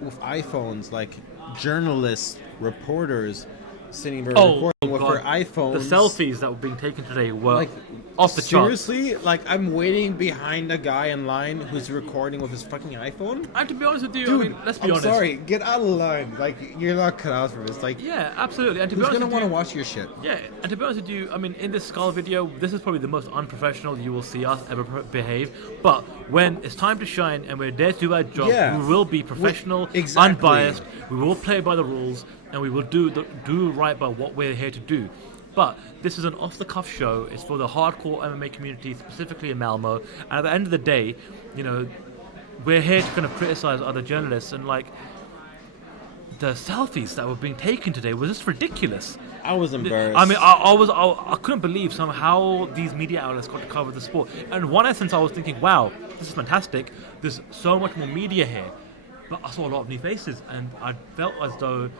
with iPhones, like journalists, reporters sitting there recording with their iPhones. The selfies that were being taken today were like off the charts. Seriously? Like, I'm waiting behind a guy in line who's recording with his fucking iPhone? And to be honest with you, dude, I mean, let's be honest. I'm sorry, get out of line. Like, you're not cut out for this. Like, yeah, absolutely. And to be who's honest gonna with want to you, watch your shit? Yeah, and to be honest with you, I mean, in this Skull video, this is probably the most unprofessional you will see us ever behave. But when it's time to shine and we're there to do our job, we will be professional, unbiased. We will play by the rules, and we will do right by what we're here to do. But this is an off-the-cuff show. It's for the hardcore MMA community, specifically in Malmo. And at the end of the day, you know, we're here to kind of criticize other journalists. And like, the selfies that were being taken today was just ridiculous. I was embarrassed. I mean, I couldn't believe somehow these media outlets got to cover the sport. And in one essence, I was thinking, wow, this is fantastic. There's so much more media here. But I saw a lot of new faces, and I felt as though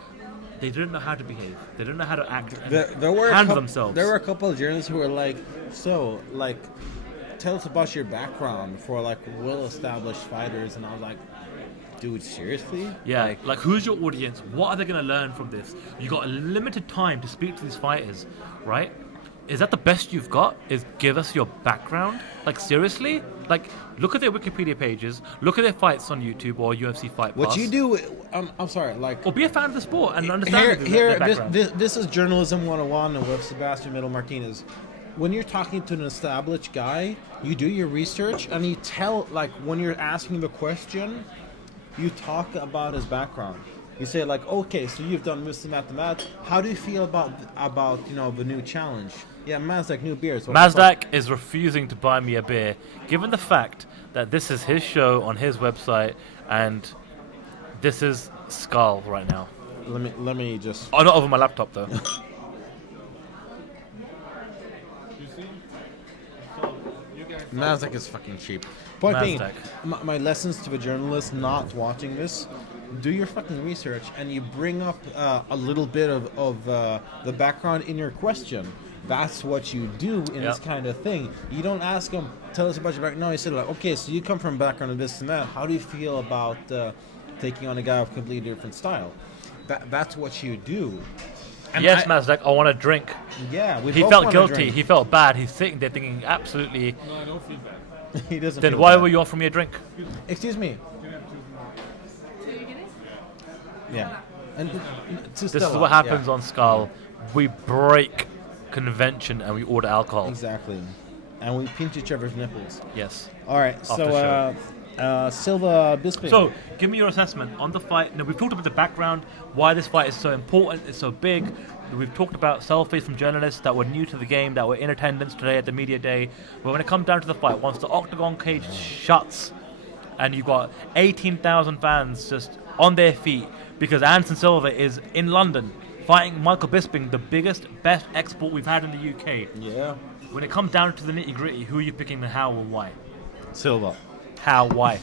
they didn't know how to behave. They didn't know how to act and handle themselves. There were a couple of journalists who were like, so, like, tell us about your background for, like, well-established fighters. And I was like, dude, seriously? Yeah, like who's your audience? What are they going to learn from this? You got a limited time to speak to these fighters, right? Is that the best you've got? Is give us your background? Like, seriously? Like, look at their Wikipedia pages, look at their fights on YouTube or UFC Fight Pass. What you do, I'm sorry, like... Or be a fan of the sport and understand their background. This is Journalism 101 with Sebastian Middle Martinez. When you're talking to an established guy, you do your research and you tell, like, when you're asking the question, you talk about his background. You say, like, okay, so you've done this and that. How do you feel about you know, the new challenge? Yeah, Mazdak, new beers. Mazdak is refusing to buy me a beer, given the fact that this is his show on his website, and this is Skull right now. Let me just... Oh, not over my laptop, though. Mazdak is fucking cheap. Point being, my lessons to the journalists not watching this: do your fucking research and you bring up a little bit of the background in your question. that's what you do in this kind of thing. You don't ask him, tell us about your background. No, you said like, okay, so you come from a background of this and that. How do you feel about taking on a guy of a completely different style? That's what you do. And yes, Mazdak, I want a drink. Yeah, he felt guilty. He felt bad. He's sitting there thinking, absolutely. No, I don't feel bad. He doesn't. Then feel why bad. were you offering me a drink? Excuse me. Yeah. And this is what happens on Skull. We break convention and we order alcohol. Exactly. And we pinch each other's nipples. Yes. All right. So, Silva Bisping. So, give me your assessment on the fight. Now, we've talked about the background, why this fight is so important, it's so big. We've talked about selfies from journalists that were new to the game, that were in attendance today at the media day. But when it comes down to the fight, once the octagon cage shuts and you've got 18,000 fans just on their feet because Anderson Silva is in London fighting Michael Bisping, the biggest, best export we've had in the UK. Yeah. When it comes down to the nitty-gritty, who are you picking and how and why? Silva. How? Why?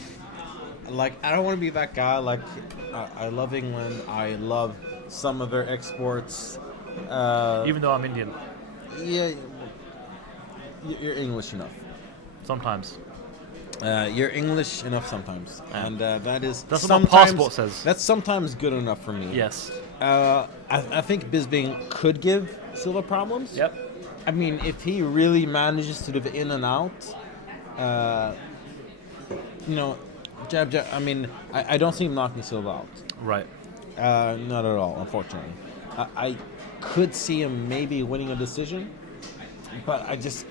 Like, I don't want to be that guy. Like, I love England. I love some of their exports. Even though I'm Indian. Yeah, you're English enough. Sometimes. You're English enough sometimes, and that's what my passport says. That's sometimes good enough for me. Yes. I think Bisping could give Silva problems. Yep. I mean, if he really manages to do the in and out, jab, jab. I mean, I don't see him knocking Silva out. Right. Not at all, unfortunately. I could see him maybe winning a decision, but I just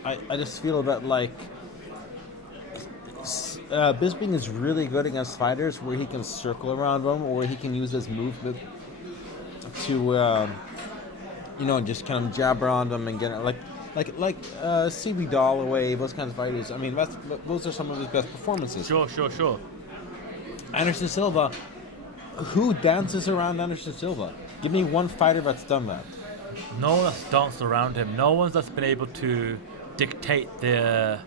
feel that like Bisping is really good against fighters where he can circle around them or where he can use his movement to just kind of jab around them and get it like CB Dalloway, those kinds of fighters. I mean, those are some of his best performances. Sure. Anderson Silva, who dances around Anderson Silva? Give me one fighter that's done that. No one that's danced around him. No one's that's been able to dictate the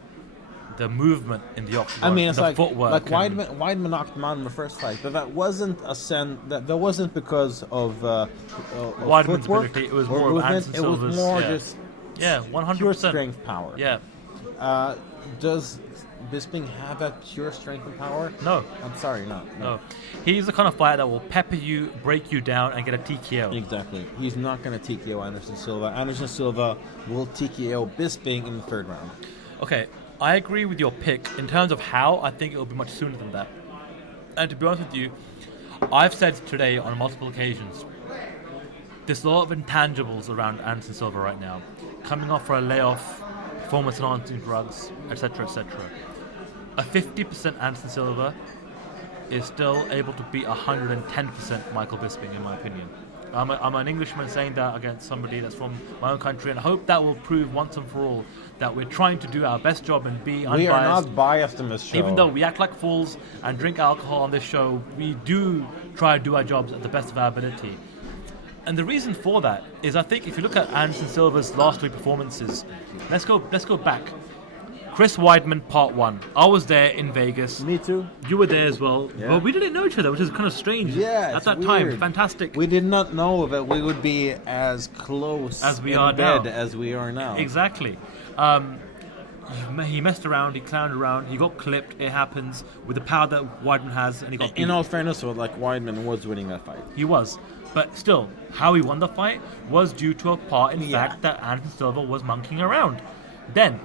movement in the octagon. I mean, it's the like footwork. Weidman knocked him out in the first fight, but that wasn't that wasn't because of Weidman's footwork ability. It was or more of movement. Anderson It was Silva's. more just 100% pure strength power. Yeah. Does Bisping have that pure strength and power? No. I'm sorry, no. He's the kind of fighter that will pepper you, break you down, and get a TKO. Exactly. He's not going to TKO Anderson Silva. Anderson Silva will TKO Bisping in the third round. Okay, I agree with your pick. In terms of how, I think it will be much sooner than that. And to be honest with you, I've said today on multiple occasions, there's a lot of intangibles around Anderson Silva right now. Coming off for a layoff, performance-enhancing drugs, etc., etc. A 50% Anderson Silva is still able to beat 110% Michael Bisping, in my opinion. I'm an Englishman saying that against somebody that's from my own country, and I hope that will prove once and for all that we're trying to do our best job and be unbiased. We are not biased in this show. Even though we act like fools and drink alcohol on this show, we do try to do our jobs at the best of our ability. And the reason for that is, I think if you look at Anderson Silva's last three performances, let's go back. Chris Weidman, part 1. I was there in Vegas. Me too. You were there as well. Yeah. Well, we didn't know each other, which is kind of strange. Yeah, at that time, fantastic. We did not know that we would be as close as we in are bed now. as we are now. Exactly. He messed around, he clowned around, he got clipped. It happens with the power that Weidman has, and he got beat. In all fairness, Weidman was winning that fight. He was. But still, how he won the fight was due to a part in the fact that Anderson Silva was monkeying around. Then,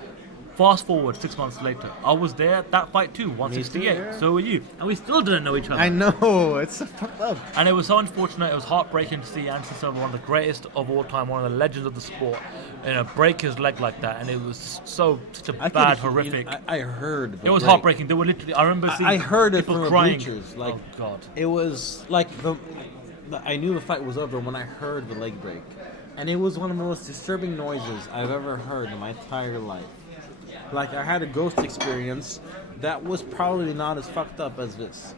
fast forward 6 months later, I was there at that fight too, 168. Yeah. So were you. And we still didn't know each other. I know, it's so fucked up. And it was so unfortunate, it was heartbreaking to see Anderson Silva, one of the greatest of all time, one of the legends of the sport, break his leg like that. And it was such a bad, horrific. I heard. It was heartbreaking. They were literally, I remember seeing I heard it people from crying. the bleachers. Like, oh, God. It was like I knew the fight was over when I heard the leg break. And it was one of the most disturbing noises I've ever heard in my entire life. Like, I had a ghost experience that was probably not as fucked up as this.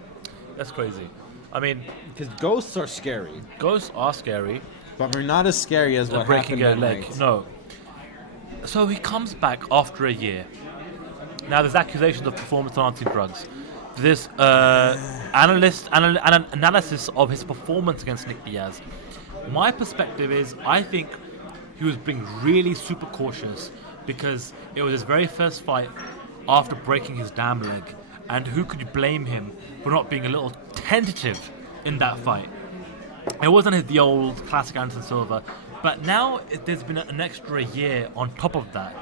That's crazy. I mean, because ghosts are scary. Ghosts are scary. But they're not as scary as what breaking happened a that leg. night. No. So he comes back after a year. Now there's accusations of performance-enhancing drugs. This analysis of his performance against Nick Diaz. My perspective is, I think he was being really super cautious because it was his very first fight after breaking his damn leg. And who could you blame him for not being a little tentative in that fight? It wasn't the old classic Anderson Silva, but now there's been an extra year on top of that.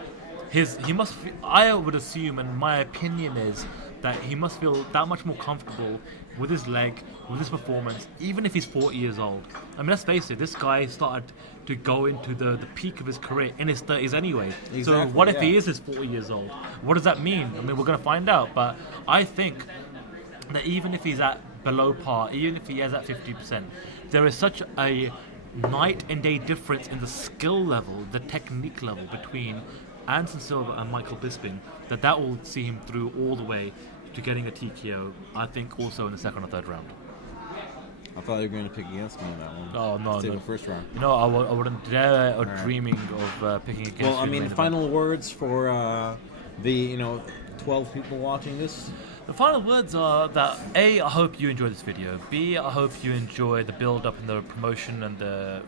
He must. I would assume, and my opinion is that he must feel that much more comfortable with his leg, with his performance, even if he's 40 years old. I mean, let's face it, this guy started to go into the peak of his career in his 30s anyway. Exactly, so what if he is his 40 years old? What does that mean? I mean, we're going to find out, but I think that even if he's at below par, even if he is at 50%, there is such a night and day difference in the skill level, the technique level between Anderson Silva and Michael Bisping that will see him through all the way to getting a TKO, I think also in the second or third round. I thought you were going to pick against me in that one. Oh, no. Let's take the first round. No, I wouldn't dare or dreaming of picking against Well, I you in mean, the main final event. words for the 12 people watching this. The final words are that A, I hope you enjoy this video. B, I hope you enjoy the build-up and the promotion and the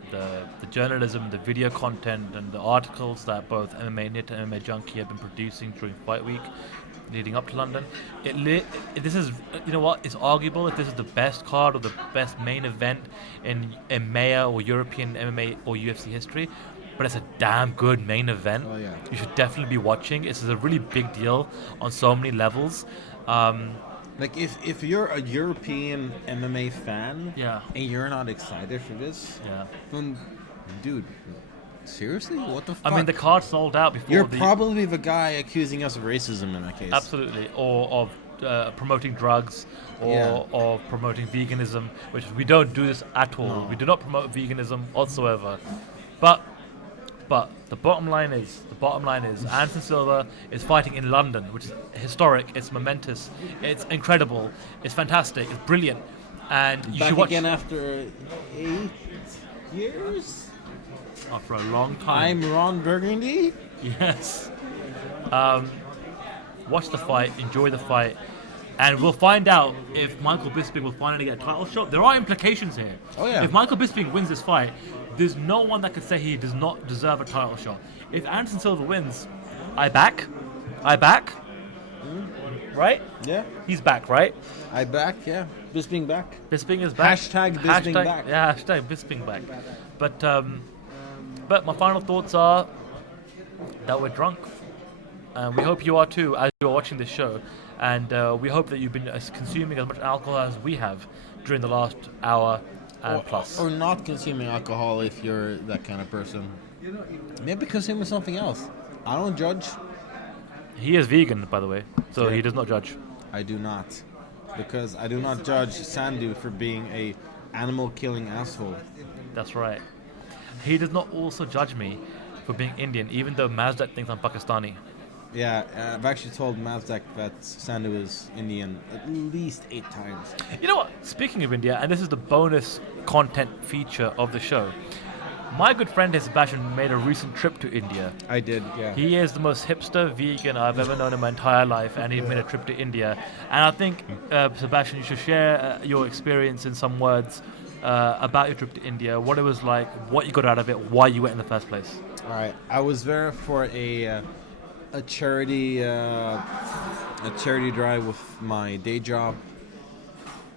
journalism, the video content and the articles that both MMAnytt and MMA Junkie have been producing during Fight Week leading up to London. This is, you know what, it's arguable if this is the best card or the best main event in EMEA or European MMA or UFC history. But it's a damn good main event. Oh, yeah. You should definitely be watching. It's a really big deal on so many levels. Like if you're a European MMA fan, Yeah. and you're not excited for this, Yeah. then, dude, seriously, what the fuck? I mean, the card sold out before You're the... probably the guy accusing us of racism in that case. Absolutely. Or of promoting drugs or promoting veganism, which we don't do this at all. No. We do not promote veganism whatsoever. But the bottom line is Anderson Silva is fighting in London, which is historic, it's momentous, it's incredible, it's fantastic, it's brilliant. And you Back should watch again after 8 years. after a long time. I'm Ron Burgundy. Yes. Watch the fight, enjoy the fight, and we'll find out if Michael Bisping will finally get a title shot. There are implications here. Oh, yeah. If Michael Bisping wins this fight, there's no one that could say he does not deserve a title shot. If Anderson Silva wins, I back. Right? Yeah, He's back, right? I back. Yeah, Bisping back. Bisping is back. Hashtag Bisping back. Yeah, hashtag Bisping back. But my final thoughts are that we're drunk. And we hope you are too as you're watching this show. And we hope that you've been consuming as much alcohol as we have during the last hour and plus. Or not consuming alcohol if you're that kind of person. Maybe consume something else. I don't judge. He is vegan, by the way, so Yeah. he does not judge. I do not. Because I do not judge Sandu for being a animal-killing asshole. That's right. He does not also judge me for being Indian, even though Mazdak thinks I'm Pakistani. Yeah, I've actually told Mazdak that Sandu is Indian at least 8 times. You know what? Speaking of India, and this is the bonus content feature of the show, my good friend Sebastian made a recent trip to India. I did, yeah. He is the most hipster vegan I've ever known in my entire life, and he made a trip to India. And I think, Sebastian, you should share your experience in some words about your trip to India, what it was like, what you got out of it, why you went in the first place. All right, I was there for a charity drive with my day job.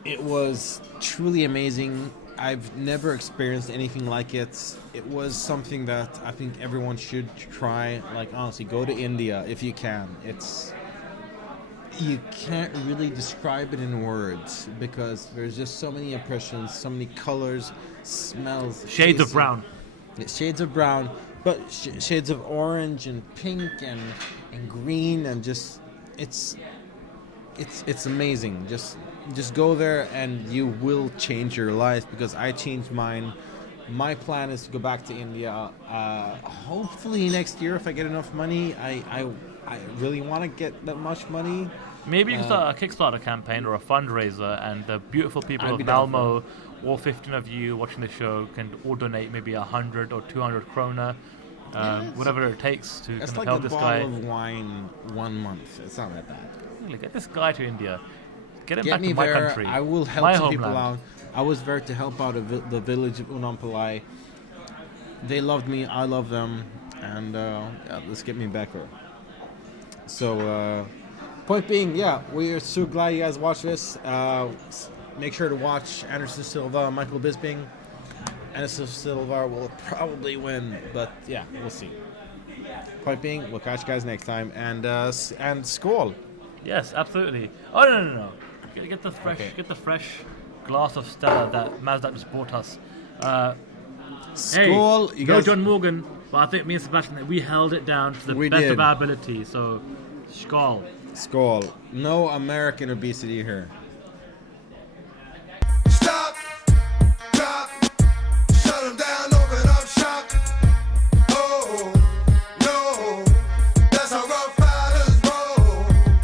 It was truly amazing. I've never experienced anything like it. It was something that I think everyone should try. Like, honestly, go to India if you can. You can't really describe it in words because there's just so many impressions, so many colors, smells, Shades of tastes. brown. Shades of brown, but shades of orange and pink and green, and just it's amazing. Just go there and you will change your life, because I changed mine. My plan is to go back to India hopefully next year if I get enough money. I really want to get that much money. Maybe you can start a Kickstarter campaign or a fundraiser, and the beautiful people I'd of be down Malmo, all 15 of you watching the show, can all donate maybe 100 or 200 krona, whatever it takes to It's kind of like help a this bottle guy. of wine 1 month. It's not that bad. Really get this guy to India. Get him Get back me to my there. country. I will help my some homeland. people out. I was there to help out the village of Unampalai. They loved me. I love them. And yeah, let's get me back there. So, point being, yeah, we are so glad you guys watched this. Make sure to watch Anderson Silva, Michael Bisping. Anderson Silva will probably win, but yeah, we'll see. Point being, we'll catch you guys next time. And skål. Yes, absolutely. Oh no! Get the fresh glass of Stella that Mazda just brought us. Skål, hey, you go guys. John Morgan. But I think me and Sebastian, we held it down to the best of our ability. So, skål. Skål. No American obesity here.